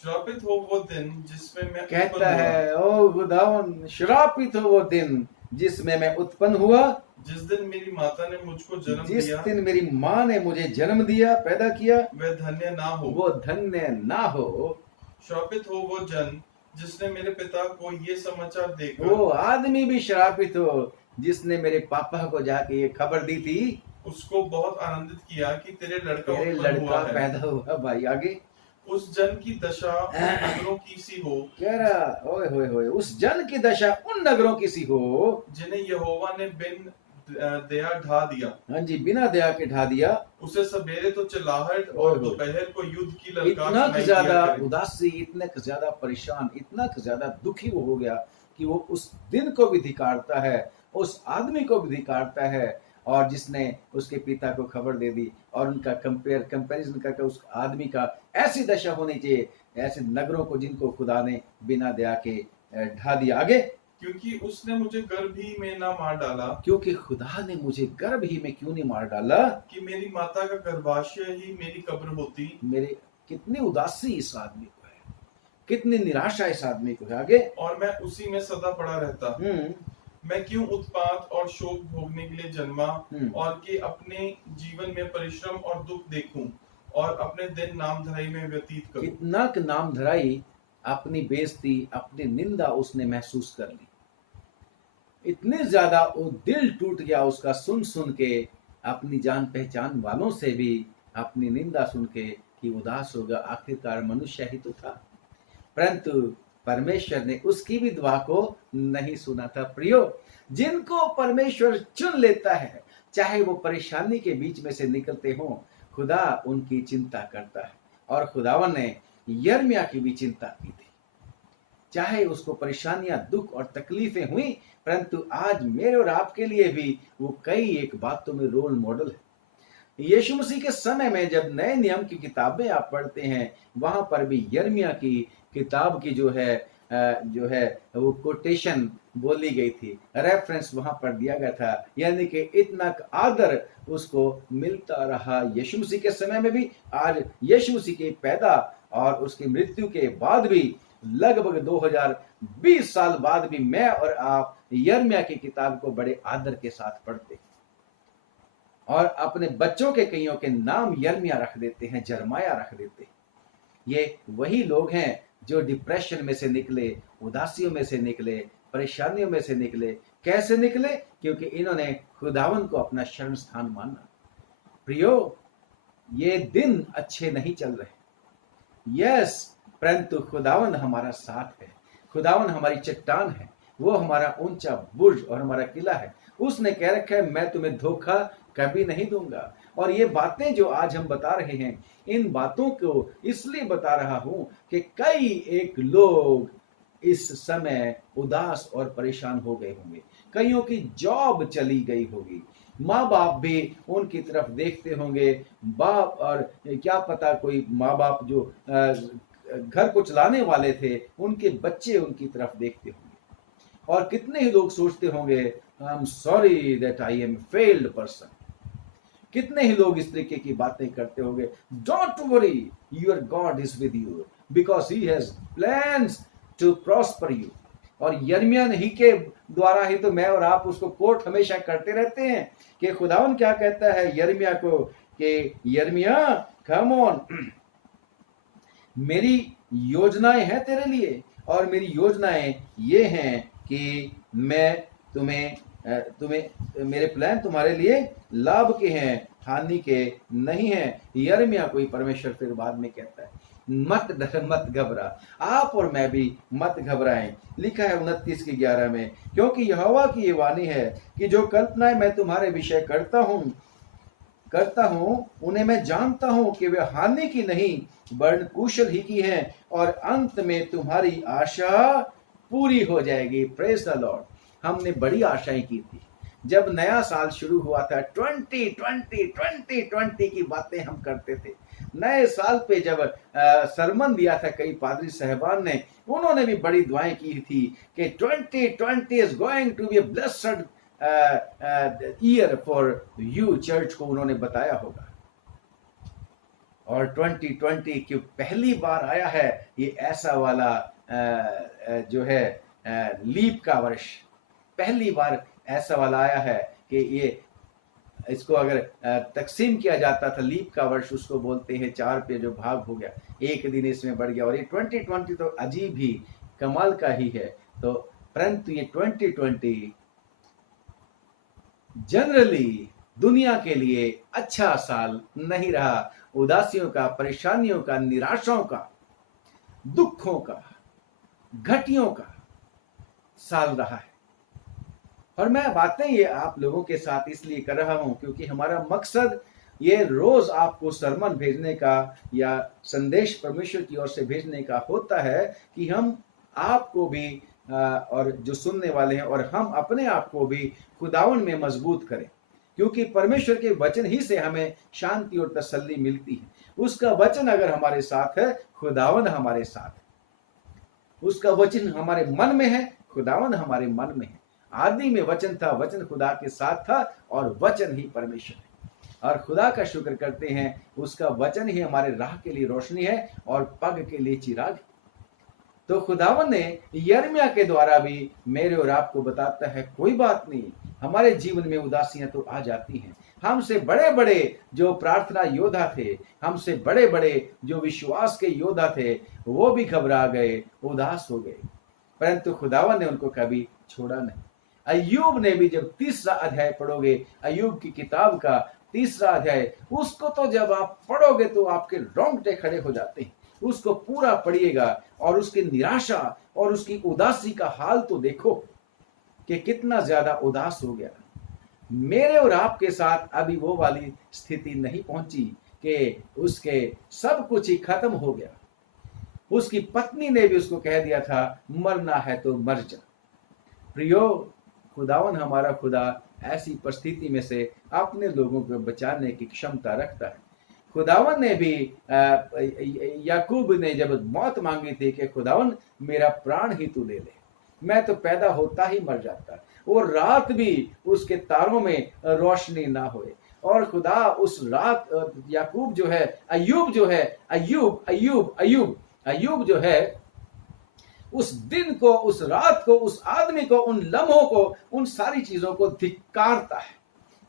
श्रापित हो वो दिन जिसमें मैं कहता है, ओ खुदावन श्रापित हो वो दिन जिसमें मैं उत्पन्न हुआ, जिस दिन मेरी माता ने मुझको जन्म जिस दिया, दिन मेरी माँ ने मुझे जन्म दिया, पैदा किया, वह धन्य ना हो, वो धन्य ना हो। श्रापित हो वो जन जिसने मेरे पिता को ये समाचार देकर, वो आदमी भी श्रापित हो जिसने मेरे पापा को जाके ये खबर दी थी, उसको बहुत आनंदित किया कि तेरे लड़का पैदा हुआ। भाई आगे, उस जन की दशा उन नगरों की सी हो, कह रहा ओए होए होए, उस जन की दशा उन नगरों की सी हो जिन्हें यहोवा ने बिन दया ढा दिया। हाँ जी, बिना दया के ढा दिया। उसे सवेरे तो चिल्लाहट और दोपहर को युद्ध की ललकार इतना ज्यादा उदासी, इतना ज्यादा परेशान, इतना ज्यादा दुखी वो हो गया कि वो उस दिन को भी धिकारता है, उस आदमी को भी धिकारता है, और जिसने उसके पिता को खबर दे दी, और उनका कंपैरिजन करके उस आदमी का ऐसी दशा होनी चाहिए, ऐसे नगरों को जिनको खुदा ने बिना दया के ढा दिया। आगे, क्योंकि उसने मुझे गर्भ ही में ना मार डाला, क्योंकि खुदा ने मुझे गर्भ ही में क्यों नहीं मार डाला, कि मेरी माता का गर्भाशय ही मेरी कब्र होती। मेरे कितनी उदासी इस आदमी को है, कितनी निराशा इस आदमी को है। आगे, और मैं उसी में सदा पड़ा रहता। मैं क्यों उत्पात और शोक भोगने के लिए जन्मा, और कि अपने जीवन में परिश्रम और दुख देखूं, और अपने दिन नामधराई में व्यतीत करूं। कितना नामधराई, अपनी बेइज्जती, अपनी निंदा उसने महसूस कर ली। इतने ज्यादा वो दिल टूट गया उसका, सुन सुन के, अपनी जान पहचान वालों से भी अपनी निंदा सुन के कि उदास होगा। आखिरकार मनुष्य ही तो था, परंतु परमेश्वर ने उसकी भी दुआ को नहीं सुना था। प्रियो, जिनको परमेश्वर चुन लेता है, चाहे वो परेशानी के बीच में से निकलते हों, खुदा उनकी चिंता करता है। और खुदावन ने यिर्मयाह की भी चिंता की थी, चाहे उसको परेशानियां, दुख और तकलीफें हुई, परंतु आज मेरे और आपके लिए भी वो कई एक बातों में रोल मॉडल है। यीशु मसीह के समय में जब नए नियम की किताबें आप पढ़ते हैं, वहां पर भी यिर्मयाह की किताब की जो है वो कोटेशन बोली गई थी, रेफरेंस वहां पर दिया गया था, यानी कि इतना आदर उसको मिलता रहा यीशु मसीह के समय में भी। आज यीशु मसीह के पैदा और उसकी मृत्यु के बाद भी, लगभग 2020 साल बाद भी, मैं और आप यिर्मयाह की किताब को बड़े आदर के साथ पढ़ते और अपने बच्चों के कईयों के नाम यिर्मयाह रख देते हैं, जरमाया रख देते हैं। ये वही लोग हैं जो डिप्रेशन में से निकले, उदासियों में से निकले, परेशानियों में से निकले। कैसे निकले? क्योंकि इन्होंने खुदावन को अपना शरण स्थान माना। प्रियो, ये दिन अच्छे नहीं चल रहे, यस, परंतु खुदावन हमारा साथ है, खुदावन हमारी चट्टान है, वो हमारा ऊंचा बुर्ज और हमारा किला है। उसने कह रखा है, मैं तुम्हें धोखा कभी नहीं दूंगा, और ये बातें जो आज हम बता रहे हैं, इन बातों को इसलिए बता रहा हूं कि कई एक लोग इस समय उदास और परेशान हो गए होंगे, कईयों की जॉब चली गई होगी, माँ बाप भी उनकी तरफ देखते होंगे, बाप और क्या पता कोई माँ बाप जो घर को चलाने वाले थे, उनके बच्चे उनकी तरफ देखते होंगे, और कितने ही लोग सोचते होंगे I am sorry that I am failed person. कितने ही लोग इस तरीके की बातें करते होंगे, don't worry your God is with you because he has plans to prosper you. और यिर्मयाह ही के द्वारा ही तो मैं और आप उसको कोट हमेशा करते रहते हैं कि खुदावन क्या कहता है यिर्मयाह को कि यिर्मयाह कम ऑन, मेरी योजनाएं हैं तेरे लिए, और मेरी योजनाएं ये हैं कि मैं तुम्हें मेरे प्लान तुम्हारे लिए लाभ के हैं, हानि के नहीं हैं। यिर्मयाह को ही परमेश्वर फिर बाद में कहता है मत डर मत घबरा, आप और मैं भी मत घबराएं। लिखा है 29:11 में, क्योंकि यहोवा की ये वाणी है कि जो कल्पनाएं मैं तुम्हारे विषय करता हूं उन्हें मैं जानता हूं कि वे हानि की नहीं वरन कुशल ही की हैं, और अंत में तुम्हारी आशा पूरी हो जाएगी। Praise the Lord. हमने बड़ी आशाएं की थी जब नया साल शुरू हुआ था, 2020 की बातें हम करते थे। नए साल पे जब सरमन दिया था कई पादरी साहबान ने, उन्होंने भी बड़ी दुआएं की थी कि 2020 is going to be a blessed year for you. Church को उन्होंने बताया होगा, और 2020 की पहली बार आया है ये ऐसा वाला जो है लीप का वर्ष, पहली बार ऐसा वाला आया है कि ये इसको अगर तकसीम किया जाता था लीप का वर्ष, उसको बोलते हैं 4 पे जो भाग हो गया, एक दिन इसमें बढ़ गया। और ये 2020 तो अजीब ही कमाल का ही है। तो परंतु ये 2020 जनरली दुनिया के लिए अच्छा साल नहीं रहा। उदासियों का, परेशानियों का, निराशाओं का, दुखों का, घटियों का साल रहा है। और मैं बातें ये आप लोगों के साथ इसलिए कर रहा हूं क्योंकि हमारा मकसद ये रोज आपको सरमन भेजने का या संदेश परमेश्वर की ओर से भेजने का होता है कि हम आपको भी और जो सुनने वाले हैं और हम अपने आप को भी खुदावन में मजबूत करें, क्योंकि परमेश्वर के वचन ही से हमें शांति और तसल्ली मिलती है। उसका वचन अगर हमारे साथ है, खुदावन हमारे साथ है। उसका वचन हमारे मन में है, खुदावन हमारे मन में है। आदि में वचन था, वचन खुदा के साथ था और वचन ही परमेश्वर है। और खुदा का शुक्र करते हैं, उसका वचन ही हमारे राह के लिए रोशनी है और पग के लिए चिराग। तो खुदावन ने यिर्मयाह के द्वारा भी मेरे और आपको बताता है कोई बात नहीं, हमारे जीवन में उदासियां तो आ जाती हैं। हमसे बड़े बड़े जो प्रार्थना योद्धा थे, हमसे बड़े बड़े जो विश्वास के योद्धा थे, वो भी घबरा गए, उदास हो गए, परंतु खुदावन ने उनको कभी छोड़ा नहीं। अय्यूब ने भी, जब 3रा अध्याय पढ़ोगे, अय्यूब की किताब का 3रा अध्याय, उसको तो जब आप पढ़ोगे तो आपके रोंगटे खड़े हो जाते हैं। उसको पूरा पढ़िएगा और उसकी निराशा और उसकी उदासी का हाल तो देखो कि कितना ज्यादा उदास हो गया। मेरे और आपके साथ अभी वो वाली स्थिति नहीं पहुंची कि उसके सब कुछ ही खत्म हो गया। उसकी पत्नी ने भी उसको कह दिया था मरना है तो मर जा। प्रियो, खुदावन हमारा खुदा ऐसी परिस्थिति में से अपने लोगों को बचाने की क्षमता रखता है। खुदावन ने भी याकूब ने जब मौत मांगी थी कि खुदावन मेरा प्राण ही तू ले ले, मैं तो पैदा होता ही मर जाता, और रात भी उसके तारों में रोशनी ना होए। और खुदा उस रात याकूब जो है, अय्यूब जो है, अय्यूब जो है, उस दिन को, उस रात को, उस आदमी को, उन लम्हों को, उन सारी चीजों को धिक्कारता है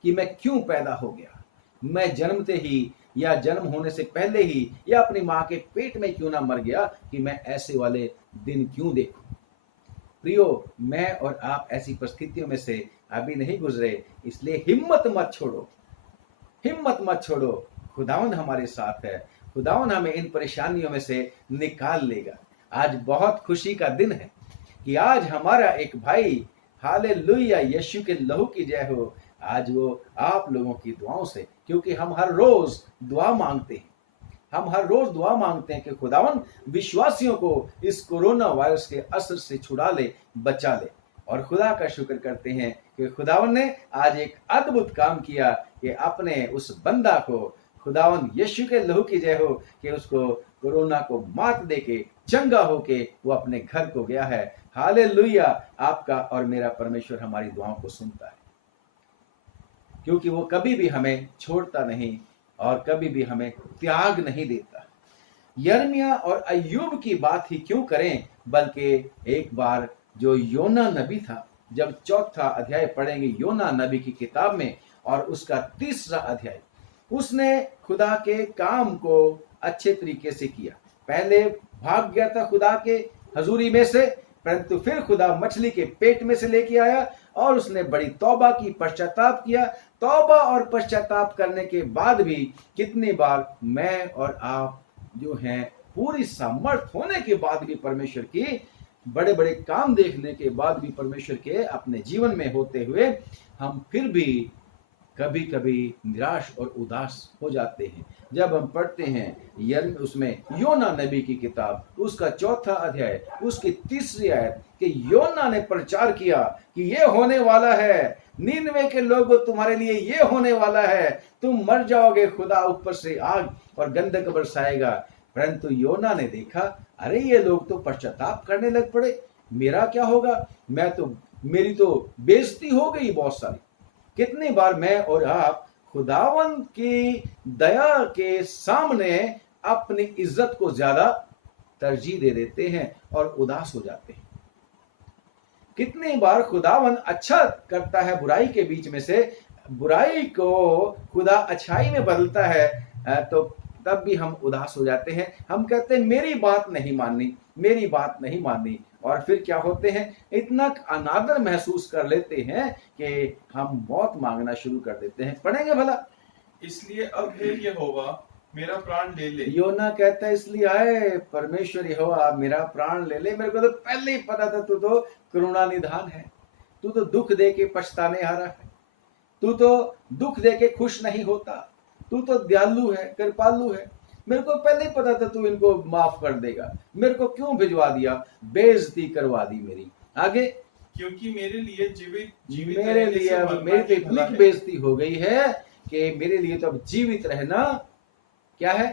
कि मैं क्यों पैदा हो गया, मैं जन्मते ही या जन्म होने से पहले ही या अपनी मां के पेट में क्यों ना मर गया कि मैं ऐसे वाले दिन क्यों देखूं। प्रियो, मैं और आप ऐसी परिस्थितियों में से अभी नहीं गुजरे, इसलिए हिम्मत मत छोड़ो, हिम्मत मत छोड़ो। खुदावन हमारे साथ है, खुदावन हमें इन परेशानियों में से निकाल लेगा। आज बहुत खुशी का दिन है कि आज हमारा एक भाई, हालेलुया, यीशु के लहू की जय हो, आज वो आप लोगों की दुआओं से क्योंकि हम हर रोज दुआ मांगते हैं। हम हर रोज दुआ मांगते हैं कि खुदावन विश्वासियों को इस कोरोना वायरस के असर से छुड़ा ले, बचा ले। और खुदा का शुक्र करते हैं कि खुदावन ने आज एक अद्भुत काम किया कि अपने उस बंदा को, खुदावन यीशु के लहू की जय हो, कि उसको कोरोना को मात दे के चंगा होके वो अपने घर को गया है। हालेलुया। आपका और मेरा परमेश्वर हमारी दुआओं को सुनता है, क्योंकि वो कभी भी हमें छोड़ता नहीं और कभी भी हमें त्याग नहीं देता। यिर्मयाह और अय्यूब की बात ही क्यों करें, बल्कि एक बार जो योना नबी था, जब 4था अध्याय पढ़ेंगे योना नबी की किताब में और उसका 3रा अध्याय, उसने खुदा के काम को अच्छे तरीके से किया। पहले भाग गया था खुदा के हजूरी में से, परंतु फिर खुदा मछली के पेट में से लेके आया और उसने बड़ी तौबा की, पश्चाताप किया। तौबा और पश्चाताप करने के बाद भी कितनी बार मैं और आप जो हैं, पूरी सामर्थ होने के बाद भी, परमेश्वर की बड़े बड़े काम देखने के बाद भी, परमेश्वर के अपने जीवन में होते हुए हम फिर भी कभी कभी निराश और उदास हो जाते हैं। जब हम पढ़ते हैं उसमें योना नबी की किताब, उसका 4था अध्याय, उसकी 3री आयत, कि योना ने प्रचार किया कि ये होने वाला है, नीनवे के लोगों तुम्हारे लिए ये होने वाला है, तुम मर जाओगे, खुदा ऊपर से आग और गंधक बरसाएगा। परंतु योना ने देखा, अरे ये लोग तो पश्चाताप करने लग पड़े, मेरा क्या होगा, मेरी तो बेइज्जती हो गई बहुत सारी। कितनी बार मैं और आप खुदावन की दया के सामने अपनी इज्जत को ज्यादा तरजीह दे देते हैं और उदास हो जाते हैं। कितनी बार खुदावन अच्छा करता है बुराई के बीच में से, बुराई को खुदा अच्छाई में बदलता है, तो तब भी हम उदास हो जाते हैं। हम कहते हैं मेरी बात नहीं माननी, मेरी बात नहीं माननी, और फिर क्या होते हैं, इतना अनादर महसूस कर लेते हैं कि हम मौत मांगना शुरू कर देते हैं। पढ़ेंगे भला, इसलिए अब हे यहोवा मेरा प्राण ले ले। योना कहता है, इसलिए आए परमेश्वर यहोवा मेरा प्राण ले ले, मेरे को तो पहले ही पता था तू तो करुणा निधान है, तू तो दुख दे के पछताने हारा है, तू तो दुख दे के खुश नहीं होता, तू तो दयालु है, कृपालु है, मेरे को पहले ही पता था तू इनको माफ कर देगा, मेरे को क्यों भिजवा दिया, बेइज्जती करवा दी मेरी। आगे, क्योंकि मेरे लिए जीवित मेरे लिए अब मेरी तो इतनी बेइज्जती हो गई है कि मेरे लिए तो अब जीवित रहना क्या है,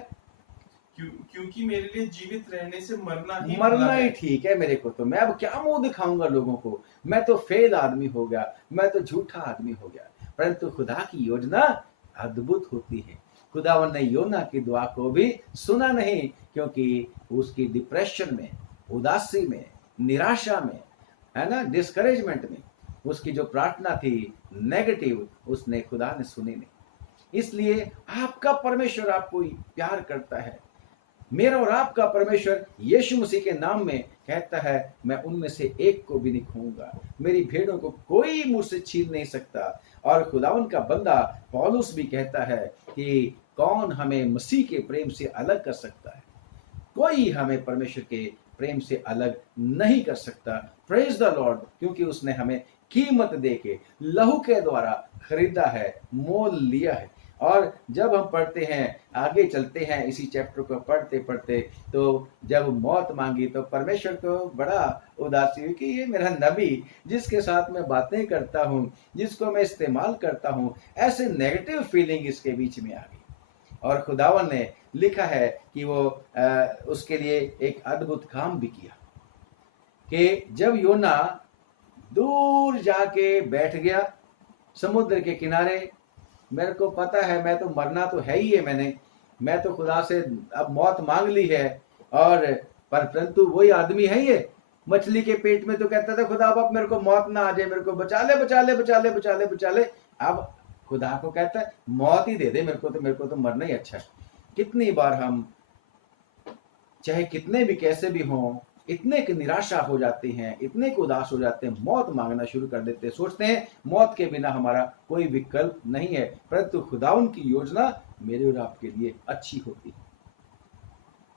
क्योंकि मेरे लिए जीवित रहने से मरना ही ठीक है मेरे को। तो मैं अब क्या मुंह दिखाऊंगा लोगों को, मैं तो फेल आदमी हो गया, मैं तो झूठा आदमी हो गया। परंतु खुदा की योजना अद्भुत होती है। खुदावन ने योना की दुआ को भी सुना नहीं, क्योंकि उसकी डिप्रेशन में, उदासी में, निराशा में, है ना, डिस्करेजमेंट में, उसकी जो प्रार्थना थी नेगेटिव, उसने खुदा ने सुनी नहीं। इसलिए आपका परमेश्वर आपको प्यार करता है। मेरा और आपका परमेश्वर यीशु मसीह के नाम में कहता है, मैं उनमें से एक को भी नहीं खोऊंगा, मेरी भेड़ों को कोई मुझसे छीन नहीं सकता। और खुदावन का बंदा पौलुस भी कहता है कि कौन हमें मसीह के प्रेम से अलग कर सकता है, कोई हमें परमेश्वर के प्रेम से अलग नहीं कर सकता। प्रेज द लॉर्ड, क्योंकि उसने हमें कीमत देके लहू के द्वारा खरीदा है, मोल लिया है। और जब हम पढ़ते हैं, आगे चलते हैं इसी चैप्टर को पढ़ते पढ़ते, तो जब मौत मांगी तो परमेश्वर को बड़ा उदासी हुई कि ये मेरा नबी जिसके साथ मैं बातें करता हूँ, जिसको मैं इस्तेमाल करता हूँ, ऐसे नेगेटिव फीलिंग इसके बीच में आ गई। और खुदावन ने लिखा है कि वो उसके लिए एक अद्भुत काम भी किया कि जब योना दूर जाके बैठ गया समुद्र के किनारे, मेरे को पता है मैं तो मरना तो है ही है, मैं तो खुदा से अब मौत मांग ली है, और परंतु वही आदमी है ये मछली के पेट में, तो कहता था खुदा अब मेरे को मौत ना आ जाए, मेरे को बचा ले बचा ले बचा ले बचा ले बचा ले। अब खुदा को कहता है मौत ही दे दे मेरे को तो मरना ही अच्छा है। कितनी बार हम चाहे कितने भी कैसे भी हों, इतने की निराशा हो जाते हैं, इतने को उदास हो जाते हैं, मौत मांगना शुरू कर देते हैं, सोचते हैं मौत के बिना हमारा कोई विकल्प नहीं है। परंतु खुदावन की योजना मेरे और आपके लिए अच्छी होती है,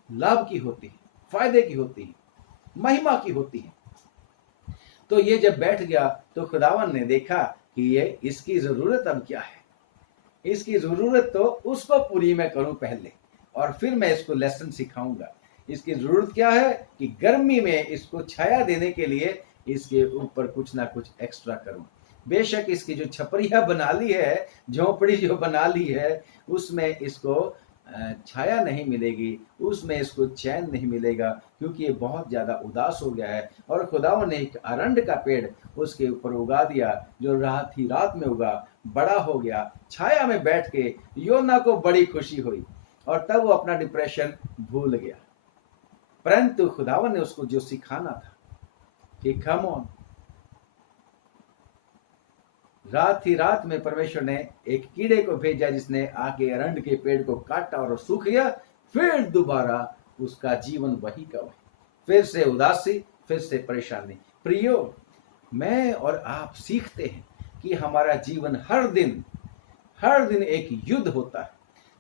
लाभ की होती है, फायदे की होती है, महिमा की होती है। तो ये जब बैठ गया तो खुदावन ने देखा कि ये इसकी जरूरत अब क्या है, इसकी जरूरत तो उसको पूरी मैं करूं पहले, और फिर मैं इसको लेसन सिखाऊंगा। इसकी जरूरत क्या है कि गर्मी में इसको छाया देने के लिए इसके ऊपर कुछ ना कुछ एक्स्ट्रा करूं। बेशक इसकी जो छपरिया बना ली है, झोपड़ी जो बना ली है, उसमें इसको छाया नहीं मिलेगी, उसमें इसको चैन नहीं मिलेगा, क्योंकि ये बहुत ज्यादा उदास हो गया है। और खुदावन ने एक अरंड का पेड़ उसके ऊपर उगा दिया, जो रात ही रात में उगा, बड़ा हो गया, छाया में बैठ के योना को बड़ी खुशी हुई, और तब वो अपना डिप्रेशन भूल गया। परंतु खुदावन ने उसको जो सिखाना था कि कम ऑन, रात ही रात में परमेश्वर ने एक कीड़े को भेजा जिसने आके अरंड के पेड़ को काटा और सूख गया। फिर दोबारा उसका जीवन वही का वही, फिर से उदासी, फिर से परेशानी। प्रियो, मैं और आप सीखते हैं कि हमारा जीवन हर दिन एक युद्ध होता है।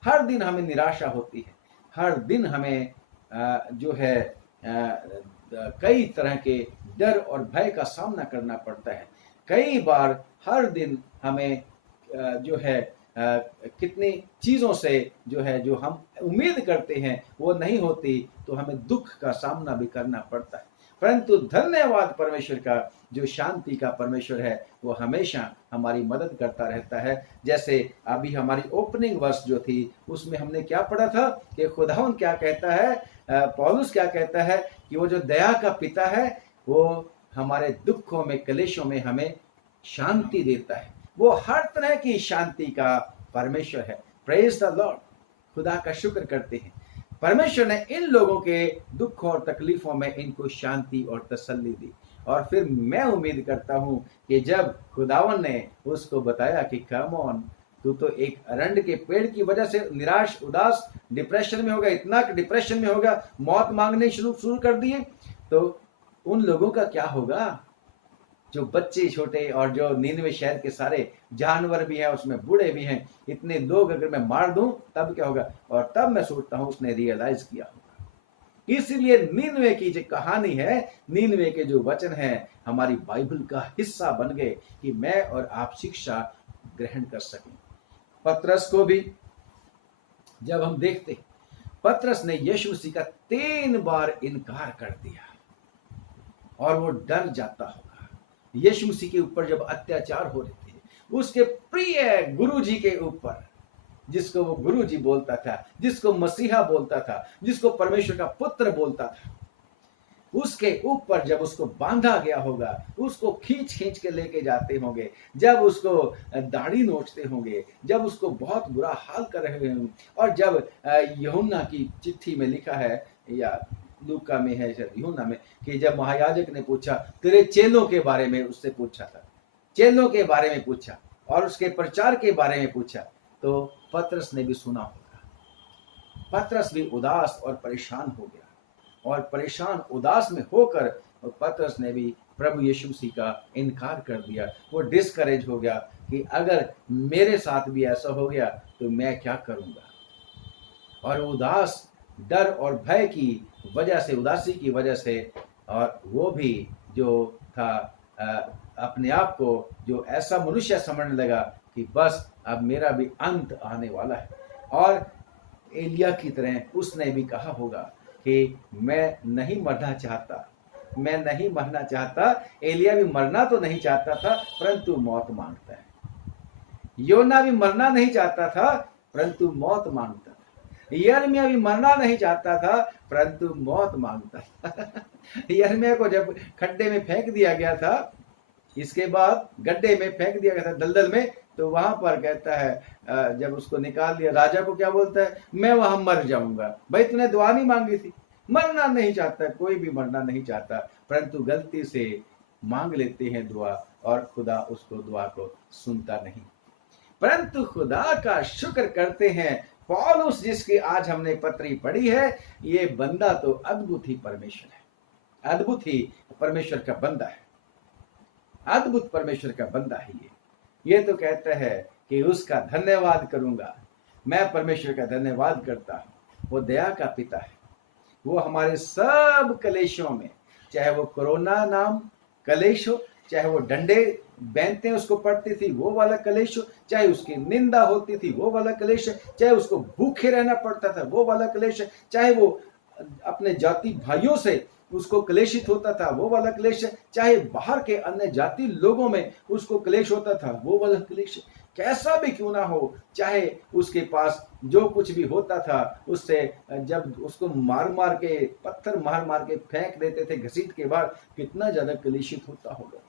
हर दिन हमें निराशा होती है, हर दिन हमें जो है कई तरह के डर और भय का सामना करना पड़ता है। कई बार हर दिन हमें जो है कितनी चीज़ों से जो हम उम्मीद करते हैं वो नहीं होती, तो हमें दुख का सामना भी करना पड़ता है। परंतु धन्यवाद परमेश्वर का, जो शांति का परमेश्वर है, वो हमेशा हमारी मदद करता रहता है। जैसे अभी हमारी ओपनिंग वर्स जो थी उसमें हमने क्या पढ़ा था कि खुदावंद क्या कहता है, पौलुस क्या कहता है कि वो जो दया का पिता है वो हमारे दुखों में, क्लेशों में हमें शांति देता है। वो हर तरह की शांति का परमेश्वर है। प्रेज द लॉर्ड, खुदा का शुक्र करते हैं। परमेश्वर ने इन लोगों के दुखों और तकलीफों में इनको शांति और तसल्ली दी। और फिर मैं उम्मीद करता हूं कि जब खुदावन ने उसको बताया कि कम ऑन, तू तो एक अरंड के पेड़ की वजह से निराश, उदास, डिप्रेशन में होगा, इतना डिप्रेशन में होगा, मौत मांगने शुरू कर दिए, तो उन लोगों का क्या होगा जो बच्चे छोटे और जो नीनवे शहर के सारे जानवर भी हैं, उसमें बूढ़े भी हैं, इतने लोग अगर मैं मार दूं तब क्या होगा। और तब मैं सोचता हूं उसने रियलाइज किया होगा। इसलिए नीनवे की जो कहानी है, नीनवे के जो वचन हैं, हमारी बाइबल का हिस्सा बन गए कि मैं और आप शिक्षा ग्रहण कर सकें। पतरस को भी जब हम देखते, पतरस ने यीशु मसीह का 3 बार इनकार कर दिया और वो डर जाता होगा। यीशु मसीह के ऊपर जब अत्याचार हो रहे थे, उसके प्रिय गुरुजी के ऊपर, जिसको वो गुरुजी बोलता था, जिसको मसीहा बोलता था, जिसको परमेश्वर का पुत्र बोलता था, उसके ऊपर जब उसको बांधा गया होगा, उसको खींच खींच के लेके जाते होंगे, जब उसको दाढ़ी नोचते होंगे, जब उसको बहुत बुरा हाल कर रहे होंगे, और जब यूहन्ना की चिट्ठी में लिखा है, या लूका में है, यूहन्ना में, कि जब महायाजक ने पूछा, तेरे चेलों के बारे में उससे पूछा था, चेलों के बारे में पूछा और उसके प्रचार के बारे में पूछा, तो पतरस ने भी सुना होगा। पतरस भी उदास और परेशान हो गया, और परेशान उदास में होकर पतरस ने भी प्रभु यीशु मसीह का इनकार कर दिया। वो डिस्करेज हो गया कि अगर मेरे साथ भी ऐसा हो गया तो मैं क्या करूंगा। और उदास, डर और भय की वजह से, उदासी की वजह से, और वो भी जो था अपने आप को जो ऐसा मनुष्य समझने लगा कि बस अब मेरा भी अंत आने वाला है। और एलिया की तरह उसने भी कहा होगा कि मैं नहीं मरना चाहता, मैं नहीं मरना चाहता। एलिया भी मरना तो नहीं चाहता था, परंतु मौत मांगता है। योना भी मरना नहीं चाहता था, परंतु मौत मांगता था। यिर्मयाह भी मरना नहीं चाहता था, परंतु मौत मांगता था। यिर्मयाह को जब खड्डे में फेंक दिया गया था, इसके बाद गड्ढे में फेंक दिया गया था, दलदल में, तो वहां पर कहता है जब उसको निकाल दिया, राजा को क्या बोलता है, मैं वहां मर जाऊंगा। भाई तूने दुआ नहीं मांगी थी। मरना नहीं चाहता, कोई भी मरना नहीं चाहता, परंतु गलती से मांग लेते हैं दुआ, और खुदा उसको दुआ को सुनता नहीं। परंतु खुदा का शुक्र करते हैं, पौलुस जिसकी आज हमने पत्री पढ़ी है, ये बंदा तो अद्भुत ही परमेश्वर है, अद्भुत ही परमेश्वर का बंदा है, अद्भुत परमेश्वर का बंदा है। ये तो कहता है कि उसका धन्यवाद करूंगा। मैं परमेश्वर का धन्यवाद करता हूं। वो दया का पिता है। वो हमारे सब कलेशों में, चाहे वो कोरोना नाम कलेश हो, चाहे वो डंडे बैंते उसको पड़ती थी वो वाला कलेश हो, चाहे उसकी निंदा होती थी वो वाला कलेश है, चाहे उसको भूखे रहना पड़ता था वो वाला कलेश है, चाहे वो अपने जाति भाइयों से उसको क्लेशित होता था वो वाला क्लेश है, चाहे बाहर के अन्य जाति लोगों में उसको क्लेश होता था वो वाला क्लेश है। कैसा भी क्यों ना हो, चाहे उसके पास जो कुछ भी होता था उससे जब उसको मार मार के पत्थर मार मार के फेंक देते थे घसीट के बाहर, कितना ज्यादा क्लेशित होता होगा,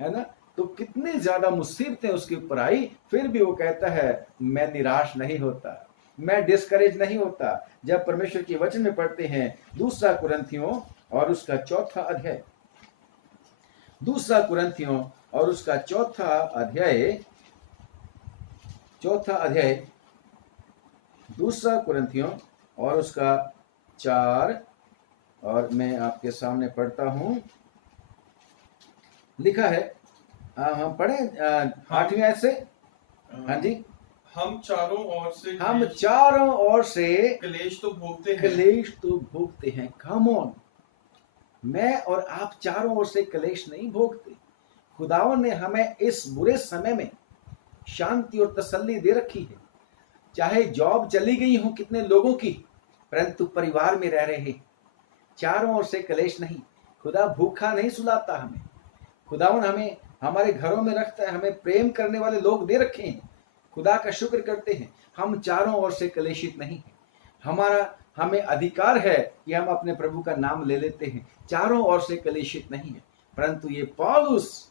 है ना। तो कितनी ज्यादा मुसीबतें उसके ऊपर आई, फिर भी वो कहता है मैं निराश नहीं होता, मैं डिस्करेज नहीं होता। जब परमेश्वर के वचन में पढ़ते हैं दूसरा कुरिन्थियों और उसका चौथा अध्याय, दूसरा कुरिन्थियों और उसका चौथा अध्याय दूसरा कुरिन्थियों और उसका 4, और मैं आपके सामने पढ़ता हूं, लिखा है, हम पढ़े 8वीं आयत से। हाँ जी, हम चारों ओर से क्लेश तो भोगते हैं। कम ऑन, मैं और आप चारों ओर से क्लेश नहीं भोगते। खुदावन ने हमें इस बुरे समय में शांति और तसल्ली दे रखी है। चाहे जॉब चली गई हो कितने लोगों की, परंतु परिवार में रह रहे हैं, चारों ओर से क्लेश नहीं। खुदा भूखा नहीं सुलाता हमें, खुदावन हमें हमारे घरों में रखता है, हमें प्रेम करने वाले लोग दे रखे हैं, खुदा का शुक्र करते हैं। हम चारों ओर से क्लेशित नहीं है, हमें अधिकार है कि हम अपने प्रभु का नाम ले लेते हैं, चारों ओर से क्लेशित नहीं है। परंतु ये पौलुस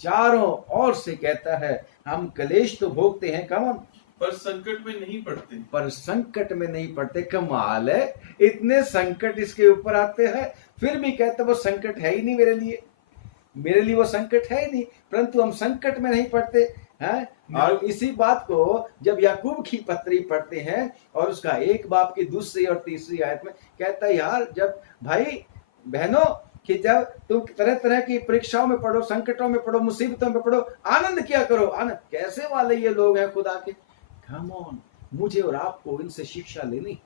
चारों ओर से कहता है हम क्लेश तो भोगते हैं, कम पर संकट में नहीं पड़ते। कमाल है, इतने संकट इसके ऊपर आते हैं फिर भी कहता वो संकट है ही नहीं मेरे लिए वो संकट है ही नहीं, परंतु हम संकट में नहीं पड़ते हैं। और इसी बात को जब याकूब की पत्री पढ़ते हैं और उसका 1 बाब की 2 और 3 आयत में कहता है, यार जब भाई बहनों कि जब तुम तरह तरह की परीक्षाओं में पढ़ो, संकटों में पढ़ो, मुसीबतों में पढ़ो, आनंद क्या करो। आनंद कैसे वाले ये लोग हैं खुदा के। कम ऑन, मुझे और आपको इनसे शिक्षा लेनी,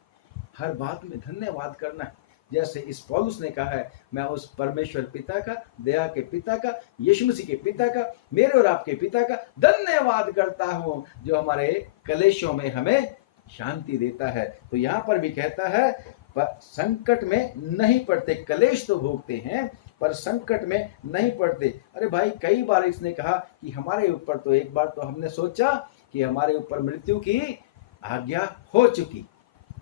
हर बात में धन्यवाद करना है। जैसे इस पौलुस ने कहा है, मैं उस परमेश्वर पिता का, दया के पिता का, यीशु मसीह के पिता का, मेरे और आपके पिता का धन्यवाद करता हूं जो हमारे कलेशों में हमें शांति देता है। तो यहाँ पर भी कहता है पर संकट में नहीं पड़ते, क्लेश तो भोगते हैं पर संकट में नहीं पड़ते। अरे भाई, कई बार इसने कहा कि हमारे ऊपर, तो एक बार तो हमने सोचा कि हमारे ऊपर मृत्यु की आज्ञा हो चुकी,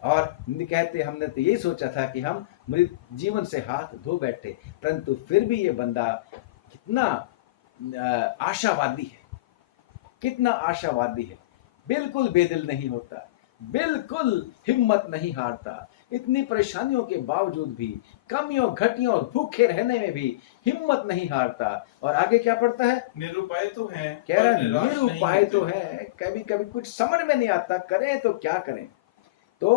और कहते हमने तो यही सोचा था कि हम मृत जीवन से हाथ धो बैठे, परंतु फिर भी ये बंदा कितना आशावादी है, कितना आशावादी है, बिल्कुल बेदिल नहीं होता, बिल्कुल हिम्मत नहीं हारता। इतनी परेशानियों के बावजूद भी, कमियों घटियों और भूखे रहने में भी हिम्मत नहीं हारता। और आगे क्या पढ़ता है, निरुपाय तो है, कह रहा है निरुपाय तो है, कभी कभी कुछ समझ में नहीं आता, करें तो क्या करें। तो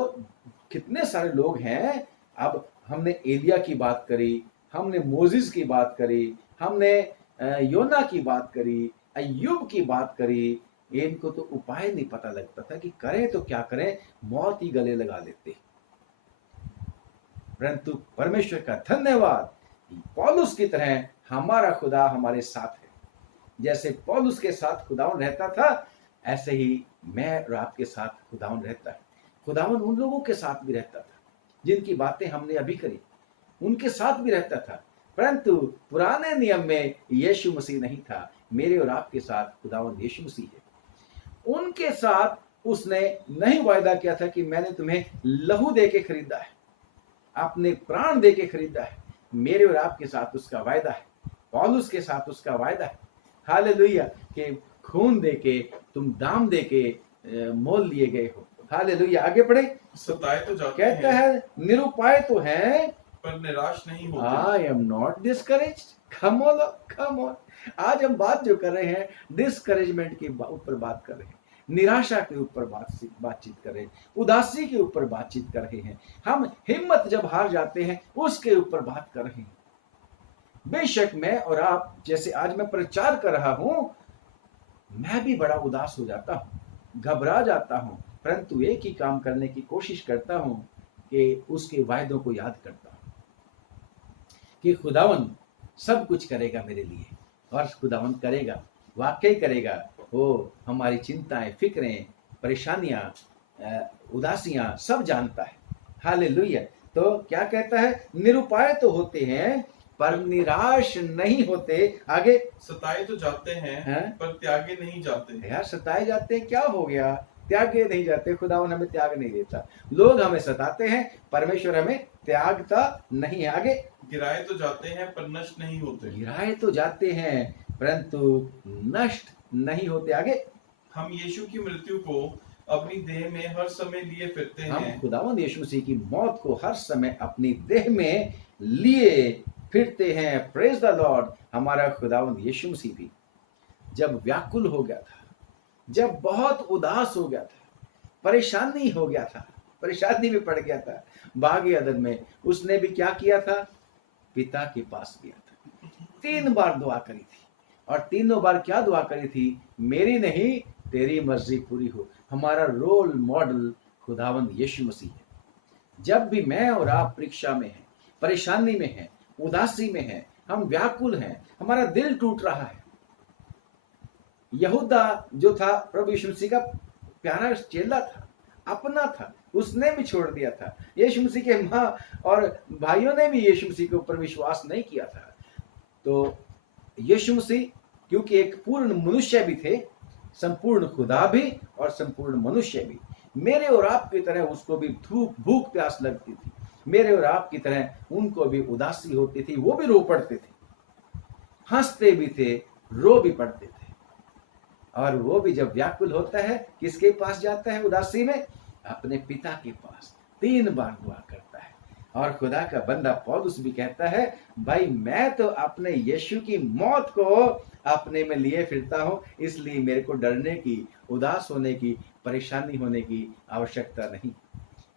कितने सारे लोग हैं। अब हमने एलिया की बात करी, हमने मोजिस की बात करी, हमने योना की बात करी, अय्यूब की बात करी, इनको तो उपाय नहीं पता लगता था कि करें तो क्या करें, मौत ही गले लगा लेते। परंतु परमेश्वर का धन्यवाद, पौलुस की तरह हमारा खुदा हमारे साथ है। जैसे पौलुस के साथ खुदावन रहता था, ऐसे ही मैं और आपके साथ खुदावन रहता है। खुदावन उन लोगों के साथ भी रहता था जिनकी बातें हमने अभी करी, उनके साथ भी रहता था। परंतु पुराने नियम में यीशु मसीह नहीं था, मेरे और आपके साथ खुदावन यीशु मसीह है। उनके साथ उसने नहीं वायदा किया था कि मैंने तुम्हें लहू दे के खरीदा है, अपने प्राण दे के खरीदा है। मेरे और आपके साथ उसका वायदा है, पौलुस के साथ उसका वायदा है। हालेलुया, कि खून दे के, तुम दाम दे के मोल लिए गए हो। हालेलुया। आगे पढ़े, सताए तो जाते कहता है निरुपाय तो हैं पर निराश नहीं होते। I am not discouraged. Come on, आज हम बात जो कर रहे हैं डिस्करेजमेंट के ऊपर बात कर रहे हैं, निराशा के ऊपर बातचीत कर रहे हैं, उदासी के ऊपर बातचीत कर रहे हैं, हम हिम्मत जब हार जाते हैं उसके ऊपर बात कर रहे हैं। बेशक मैं और आप, जैसे आज मैं प्रचार कर रहा हूं, मैं भी बड़ा उदास हो जाता हूं, घबरा जाता हूं, परंतु एक ही काम करने की कोशिश करता हूं कि उसके वायदों को याद करता हूं कि खुदावन सब कुछ करेगा मेरे लिए, और खुदावन करेगा, वाकई करेगा। वो हमारी चिंताएं, फिक्रें, परेशानियां, उदासियां सब जानता है। हालेलुया। तो क्या कहता है, निरुपाय तो होते हैं पर निराश नहीं होते। आगे, सताए तो जाते हैं? हैं पर त्यागे नहीं जाते। यार सताए जाते हैं, क्या हो गया? त्यागे नहीं जाते। खुदावन हमें त्याग नहीं देता। लोग हमें सताते हैं, परमेश्वर हमें त्यागता नहीं है। आगे, गिराए तो जाते हैं पर नष्ट नहीं होते। गिराए तो जाते हैं परंतु नष्ट नहीं होते। आगे, हम यीशु की मृत्यु को अपनी देह में हर समय लिए फिरते हम हैं। खुदावंद यीशु मसीह की मौत को हर समय अपनी देह में लिए फिरते हैं। Praise the Lord. हमारा खुदावंद यीशु मसीह भी जब व्याकुल हो गया था, जब बहुत उदास हो गया था, परेशानी हो गया था, परेशानी में पड़ गया था, बागे अदन में उसने भी क्या किया था? पिता के पास गया था। 3 बार दुआ करी थी और तीनों बार क्या दुआ करी थी? मेरी नहीं तेरी मर्जी पूरी हो। हमारा रोल मॉडल खुदावंद यीशु मसीह है। जब भी मैं और आप परीक्षा में हैं, परेशानी में हैं, उदासी में हैं, हम व्याकुल हैं, हमारा दिल टूट रहा है। यहूदा जो था प्रभु यीशु मसीह का प्यारा चेला था, अपना था, उसने भी छोड़ दिया था। यीशु मसीह के माँ और भाइयों ने भी यीशु मसीह के ऊपर विश्वास नहीं किया था। तो यीशु मसीह क्योंकि एक पूर्ण मनुष्य भी थे, संपूर्ण खुदा भी और संपूर्ण मनुष्य भी, मेरे और आपकी तरह उसको भी भूख प्यास लगती थी। मेरे और आपकी तरह उनको भी उदासी होती थी, वो भी रो पड़ते थे, हंसते भी थे, रो भी पड़ते थे। और वो भी जब व्याकुल होता है, किसके पास जाता है उदासी में? अपने पिता के पास 3 बार दुआ करता है। और खुदा का बंदा पौलुस भी कहता है, भाई मैं तो अपने यीशु की मौत को अपने में लिए फिरता हूं, इसलिए मेरे को डरने की, उदास होने की, परेशानी होने की आवश्यकता नहीं,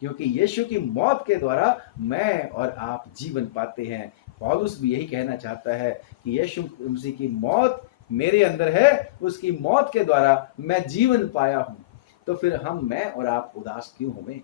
क्योंकि यीशु की मौत के द्वारा मैं और आप जीवन पाते हैं। पौलुस भी यही कहना चाहता है कि यीशु मसीह की मौत मेरे अंदर है, उसकी मौत के द्वारा मैं जीवन पाया हूं। तो फिर मैं और आप उदास क्यों हों?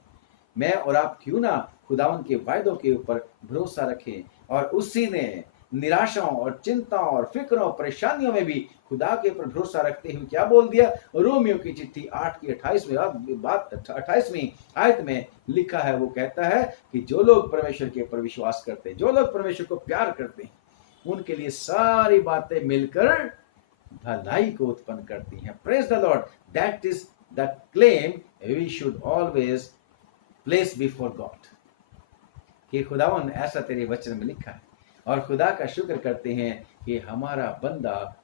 मैं और आप क्यों ना खुदावन के वायदों के ऊपर भरोसा रखें? और उसी ने निराशाओं और चिंताओं और फिक्रों और परेशानियों में भी खुदा के ऊपर भरोसा रखते हुए क्या बोल दिया? रोमियो की चिट्ठी 8 की 28वीं आयत में लिखा है, वो कहता है कि जो लोग परमेश्वर के ऊपर विश्वास करते हैं, जो लोग परमेश्वर को प्यार करते हैं, उनके लिए सारी बातें मिलकर भलाई को उत्पन्न करती हैं। Praise the Lord. That is the claim we should always place before God, कि खुदावन ऐसा तेरे वचन में लिखा है। और खुदा का शुक्र करते हैं कि हमारा बंदा,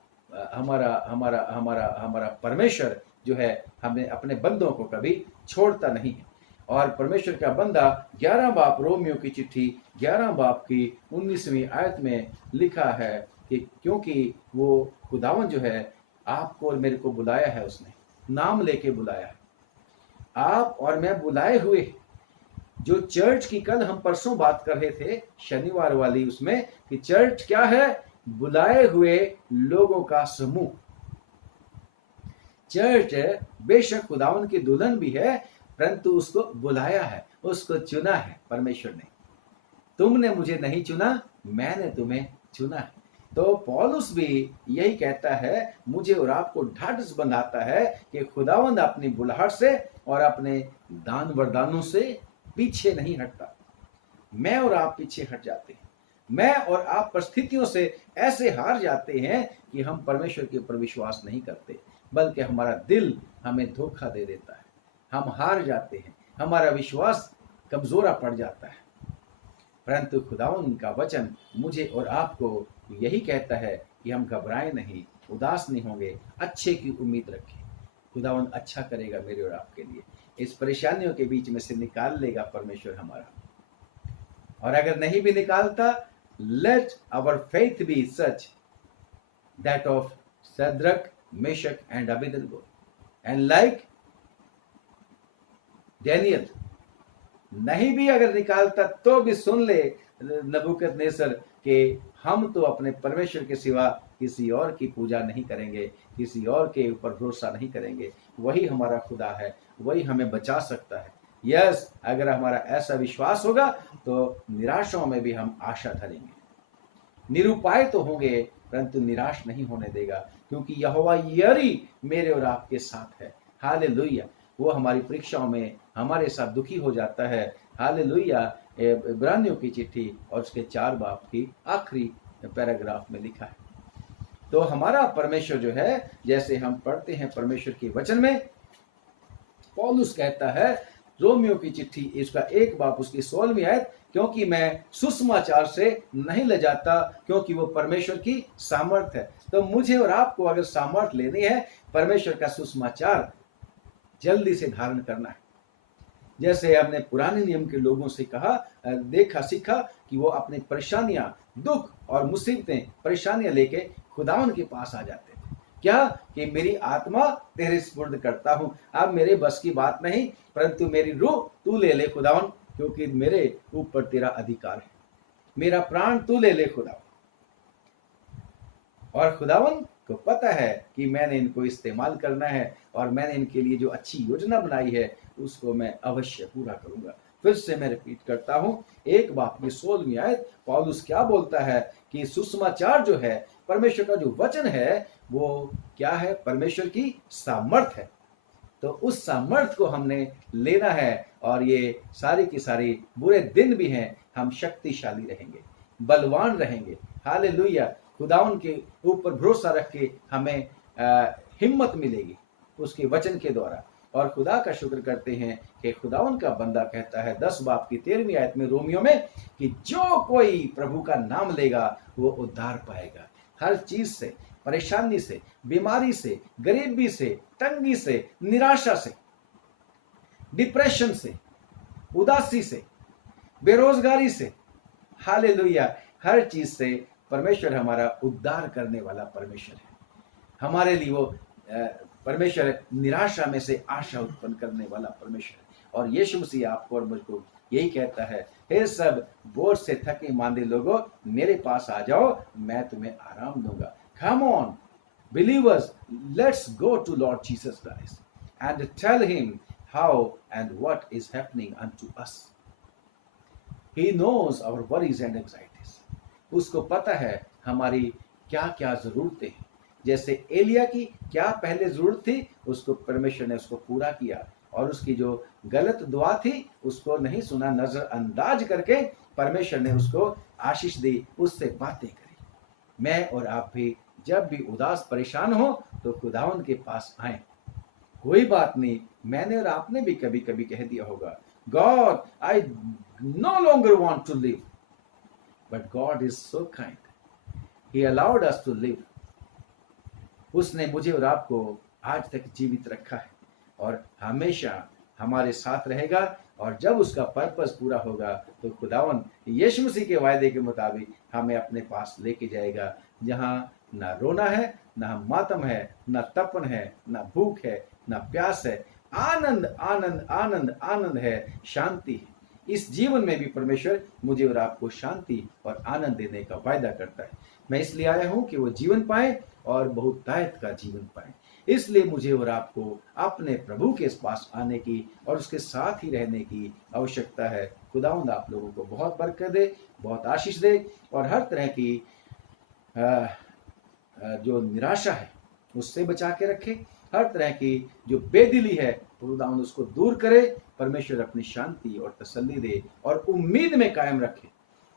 हमारा हमारा हमारा हमारा परमेश्वर जो है, हमें अपने बंदों को कभी छोड़ता नहीं है। और परमेश्वर का बंदा 11 बाप रोमियो की चिट्ठी 11 बाप की 19वीं आयत में लिखा है कि क्योंकि वो खुदावन जो है आपको और मेरे को बुलाया है, उसने नाम लेके बुलाया है। आप और मैं बुलाए हुए, जो चर्च की कल हम परसों बात कर रहे थे शनिवार वाली, उसमें कि चर्च क्या है? बुलाए हुए लोगों का समूह। चर्च बेशक खुदावन की दुल्हन भी है, परंतु उसको बुलाया है, उसको चुना है परमेश्वर ने। तुमने मुझे नहीं चुना, मैंने तुम्हें चुना है। तो पौलुस भी यही कहता है, मुझे और आपको ढाढ़स बंधाता है कि खुदावंद अपनी बुलाहट से और अपने दान वरदानों से पीछे नहीं हटता। मैं और आप पीछे हट जाते हैं। मैं और आप परिस्थितियों से ऐसे हार जाते हैं कि हम परमेश्वर के ऊपर विश्वास नहीं करते, बल्कि हमारा दिल हमें धोखा दे देता है। हम हार जाते हैं, हमारा विश्वास कमजोरा पड़ जाता है। परंतु खुदावंद का वचन मुझे और आपको यही कहता है कि हम घबराएं नहीं, उदास नहीं होंगे, अच्छे की उम्मीद रखें। खुदावंद अच्छा करेगा मेरे और आपके लिए, इस परेशानियों के बीच में से निकाल लेगा परमेश्वर हमारा। और अगर नहीं भी निकालता, let our faith be such that of Shadrach, Meshach and Abednego, and like Daniel. नहीं भी अगर निकालता तो भी सुन ले नबूकदनेस्सर कि हम तो अपने परमेश्वर के सिवा किसी और की पूजा नहीं करेंगे, किसी और के ऊपर भरोसा नहीं करेंगे। वही हमारा खुदा है, वही हमें बचा सकता है। यस, अगर हमारा ऐसा विश्वास होगा तो निराशाओं में भी हम आशा धरेंगे। निरुपाय तो होंगे परंतु निराश नहीं होने देगा, क्योंकि यहोवा यरी मेरे और आपके साथ है। हालेलुया। वो हमारी परीक्षाओं में हमारे साथ दुखी हो जाता है। हालेलुया। इब्रानियों की चिट्ठी और उसके 4 बाब की आखिरी पैराग्राफ में लिखा है। तो हमारा परमेश्वर जो है, जैसे हम पढ़ते हैं परमेश्वर के वचन में, पौलुस कहता है रोमियो की चिट्ठी इसका 1 बाब उसकी 16वीं आयत, क्योंकि मैं सुसमाचार से नहीं ले जाता, क्योंकि वो परमेश्वर की सामर्थ है। तो मुझे और आपको अगर सामर्थ लेनी है, परमेश्वर का सुसमाचार जल्दी से धारण करना है। जैसे हमने पुराने नियम के लोगों से कहा, देखा, सीखा कि वो अपनी परेशानियां, दुख और मुसीबतें, परेशानियां लेके खुदावन के पास आ जाते थे। क्या कि मेरी आत्मा तेरे सुपुर्द करता हूं, अब मेरे बस की बात नहीं, परंतु मेरी रूह तू ले ले खुदावन, क्योंकि मेरे ऊपर तेरा अधिकार है। मेरा प्राण तू ले ले खुदावन। और खुदावन को पता है कि मैंने इनको इस्तेमाल करना है और मैंने इनके लिए जो अच्छी योजना बनाई है उसको मैं अवश्य पूरा करूंगा। फिर से मैं रिपीट करता हूं, 1 बाब की 16वीं आयत, पौलुस क्या बोलता है कि सुसमाचार जो है, परमेश्वर का जो वचन है, वो क्या है? परमेश्वर की सामर्थ है। तो उस सामर्थ को हमने लेना है, और ये सारी की सारी बुरे दिन भी हैं, हम शक्तिशाली रहेंगे, बलवान रहेंगे। हालेलुया। खुदावन के ऊपर भरोसा रख के हमें हिम्मत मिलेगी उसके वचन के द्वारा। और खुदा का शुक्र करते हैं कि खुदावन का बंदा कहता है 10 बाब की 13वीं आयत में रोमियो में कि जो कोई प्रभु का नाम लेगा वो उद्धार पाएगा। हर चीज से, परेशानी से, बीमारी से, गरीबी से, तंगी से, निराशा से, डिप्रेशन से, उदासी से, बेरोजगारी से, हालेलुया, हर चीज से परमेश्वर हमारा उद्धार करने वाला परमेश्वर है। हमारे लिए वो परमेश्वर निराशा में से आशा उत्पन्न करने वाला परमेश्वर है। और यीशु मसीह आपको और मुझको यही कहता है, हे सब बोझ से थके मांदे लोगों, मेरे पास आ जाओ, मैं तुम्हें आराम दूंगा। Come on, believers, let's go to Lord Jesus Christ and tell him how and what is happening unto us. He knows our worries and anxieties. उसको पता है हमारी क्या क्या जरूरतें हैं। जैसे एलिया की क्या पहले जरूरत थी, उसको परमेश्वर ने उसको पूरा किया, और उसकी जो गलत दुआ थी उसको नहीं सुना, नजरअंदाज करके परमेश्वर ने उसको आशीष दी, उससे बातें करी। मैं और आप भी जब भी उदास परेशान हो तो खुदावन के पास आए। कोई बात नहीं, मैंने और आपने भी कभी कभी कह दिया होगा, God I no longer want to live, but God is so kind, he allowed us to live. उसने मुझे और आपको आज तक जीवित रखा है और हमेशा हमारे साथ रहेगा। और जब उसका पर्पस पूरा होगा तो खुदावन यीशु मसीह के वायदे के मुताबिक हमें अपने पास लेके जाएगा, जहां ना रोना है, ना मातम है, ना तपन है, ना भूख है, ना प्यास है, आनंद आनंद आनंद आनंद है, शांति है। इस जीवन में भी परमेश्वर मुझे और आपको शांति और आनंद देने का वायदा करता है। मैं इसलिए आया हूं कि वो जीवन पाए और बहुतायत का जीवन पाए। इसलिए मुझे और आपको अपने प्रभु के पास आने की और उसके साथ ही रहने की आवश्यकता है। खुदावंद आप लोगों को बहुत बरकत दे, बहुत आशीष दे, और हर तरह की जो निराशा है उससे बचा के रखे। हर तरह की जो बेदिली है खुदावंद उसको दूर करे। परमेश्वर अपनी शांति और तसल्ली दे और उम्मीद में कायम रखे।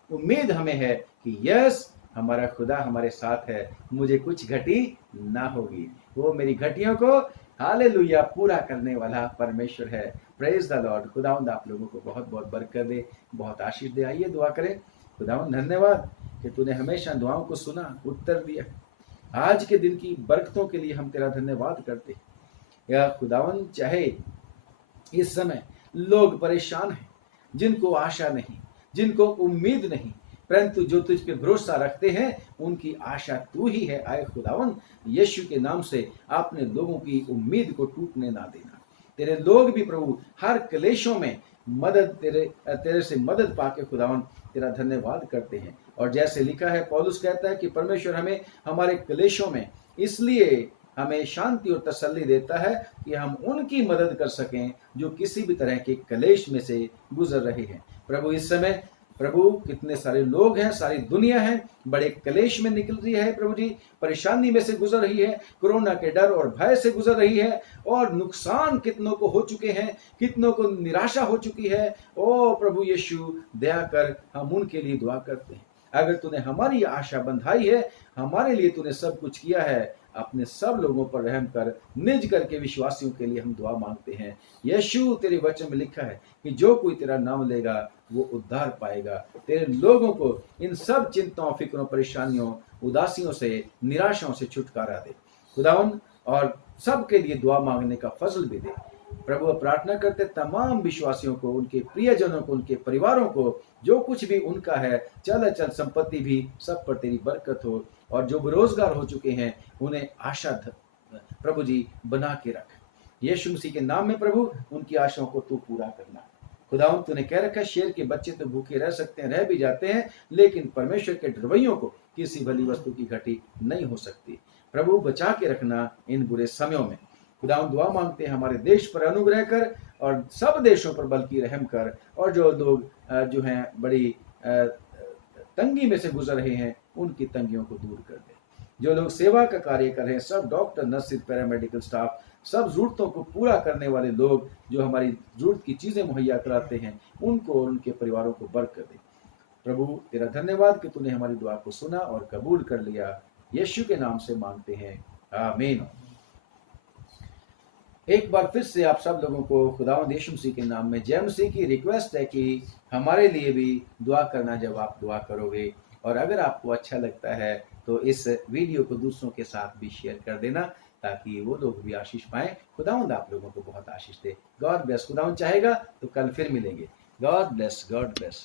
उम्मीद हमें है कि यस, हमारा खुदा हमारे साथ है, मुझे कुछ घटी ना होगी। वो मेरी घटियों को हालेलुया पूरा करने वाला परमेश्वर है। Praise the Lord. खुदावंद आप लोगों को बहुत बहुत बरकत दे, बहुत आशीष दे। आइए दुआ करें। खुदावंद धन्यवाद कि तूने हमेशा दुआओं को सुना, उत्तर दिया। आज के दिन की बरकतों के लिए हम तेरा धन्यवाद करते हैं। या खुदावंद, चाहे इस समय लोग परेशान हैं, जिनको आशा नहीं, जिनको उम्मीद नहीं, परंतु जो तुझ पे भरोसा रखते हैं उनकी आशा तू ही है। आए खुदावन, यीशु के नाम से आपने लोगों की उम्मीद को टूटने ना देना। तेरे लोग भी प्रभु हर क्लेशों में मदद तेरे से मदद पाके खुदावन तेरा धन्यवाद करते हैं। और जैसे लिखा है, पौलुस कहता है कि परमेश्वर हमें हमारे क्लेशों में इसलिए हमें शांति और तसल्ली देता है कि हम उनकी मदद कर सकें जो किसी भी तरह के क्लेश में से गुजर रहे हैं। प्रभु इस समय प्रभु कितने सारे लोग हैं, सारी दुनिया है बड़े क्लेश में निकल रही है प्रभु जी, परेशानी में से गुजर रही है, कोरोना के डर और भय से गुजर रही है, और नुकसान कितनों को हो चुके हैं, कितनों को निराशा हो चुकी है। ओ प्रभु यीशु, दया कर, हम उनके लिए दुआ करते हैं। अगर तूने हमारी आशा बंधाई है, हमारे लिए तूने सब कुछ किया है, अपने सब लोगों पर रहम कर, निज करके विश्वासियों के लिए हम दुआ मांगते हैं। यीशु, तेरे वचन में लिखा है कि जो कोई तेरा नाम लेगा वो उद्धार पाएगा। तेरे लोगों को इन सब चिंताओं, फिक्रों, परेशानियों, उदासियों से, निराशाओं से छुटकारा दे खुदावन, और सबके लिए दुआ मांगने का फजल भी दे प्रभु। प्रार्थना करते तमाम विश्वासियों को, उनके प्रियजनों को, उनके परिवारों को, जो कुछ भी उनका है, चल अचल संपत्ति भी, सब पर तेरी बरकत हो, और जो बेरोजगार हो चुके हैं उन्हें आशा प्रभु जी बना के रख। यीशु मसीह के नाम में प्रभु उनकी आशाओं को तू पूरा करना। खुदावंद, तूने कह रखा है शेर के बच्चे तो भूखे रह सकते हैं, रह भी जाते हैं, लेकिन परमेश्वर के डरवैयों को किसी भली वस्तु की घटी नहीं हो सकती। प्रभु बचा के रखना इन बुरे समयों में। खुदावंद, दुआ मांगते हैं हमारे देश पर अनुग्रह कर, और सब देशों पर बल्कि रहम कर, और जो लोग जो हैं बड़ी तंगी में से गुजर रहे हैं, उनकी तंगियों को दूर कर दे। जो लोग सेवा का कार्य कर रहे हैं, सब डॉक्टर, नर्सिस, पैरामेडिकल स्टाफ, सब जरूरतों को पूरा करने वाले लोग जो हमारी जरूरत की चीजें मुहैया कराते हैं, उनको और उनके परिवारों को बरकत दे। प्रभु तेरा धन्यवाद कि तूने हमारी दुआ को सुना और कबूल कर लिया। यीशु के नाम से मांगते हैं, आमीन। एक बार फिर से आप सब लोगों को खुदावंद यीशु मसीह के नाम में जय मसीह की रिक्वेस्ट है कि हमारे लिए भी दुआ करना जब आप दुआ करोगे। और अगर आपको अच्छा लगता है तो इस वीडियो को दूसरों के साथ भी शेयर कर देना, ताकि वो लोग भी आशीष पाएं। खुदावंद आप लोगों को बहुत आशीष दे। God bless. खुदावंद चाहेगा तो कल फिर मिलेंगे। God bless, God bless.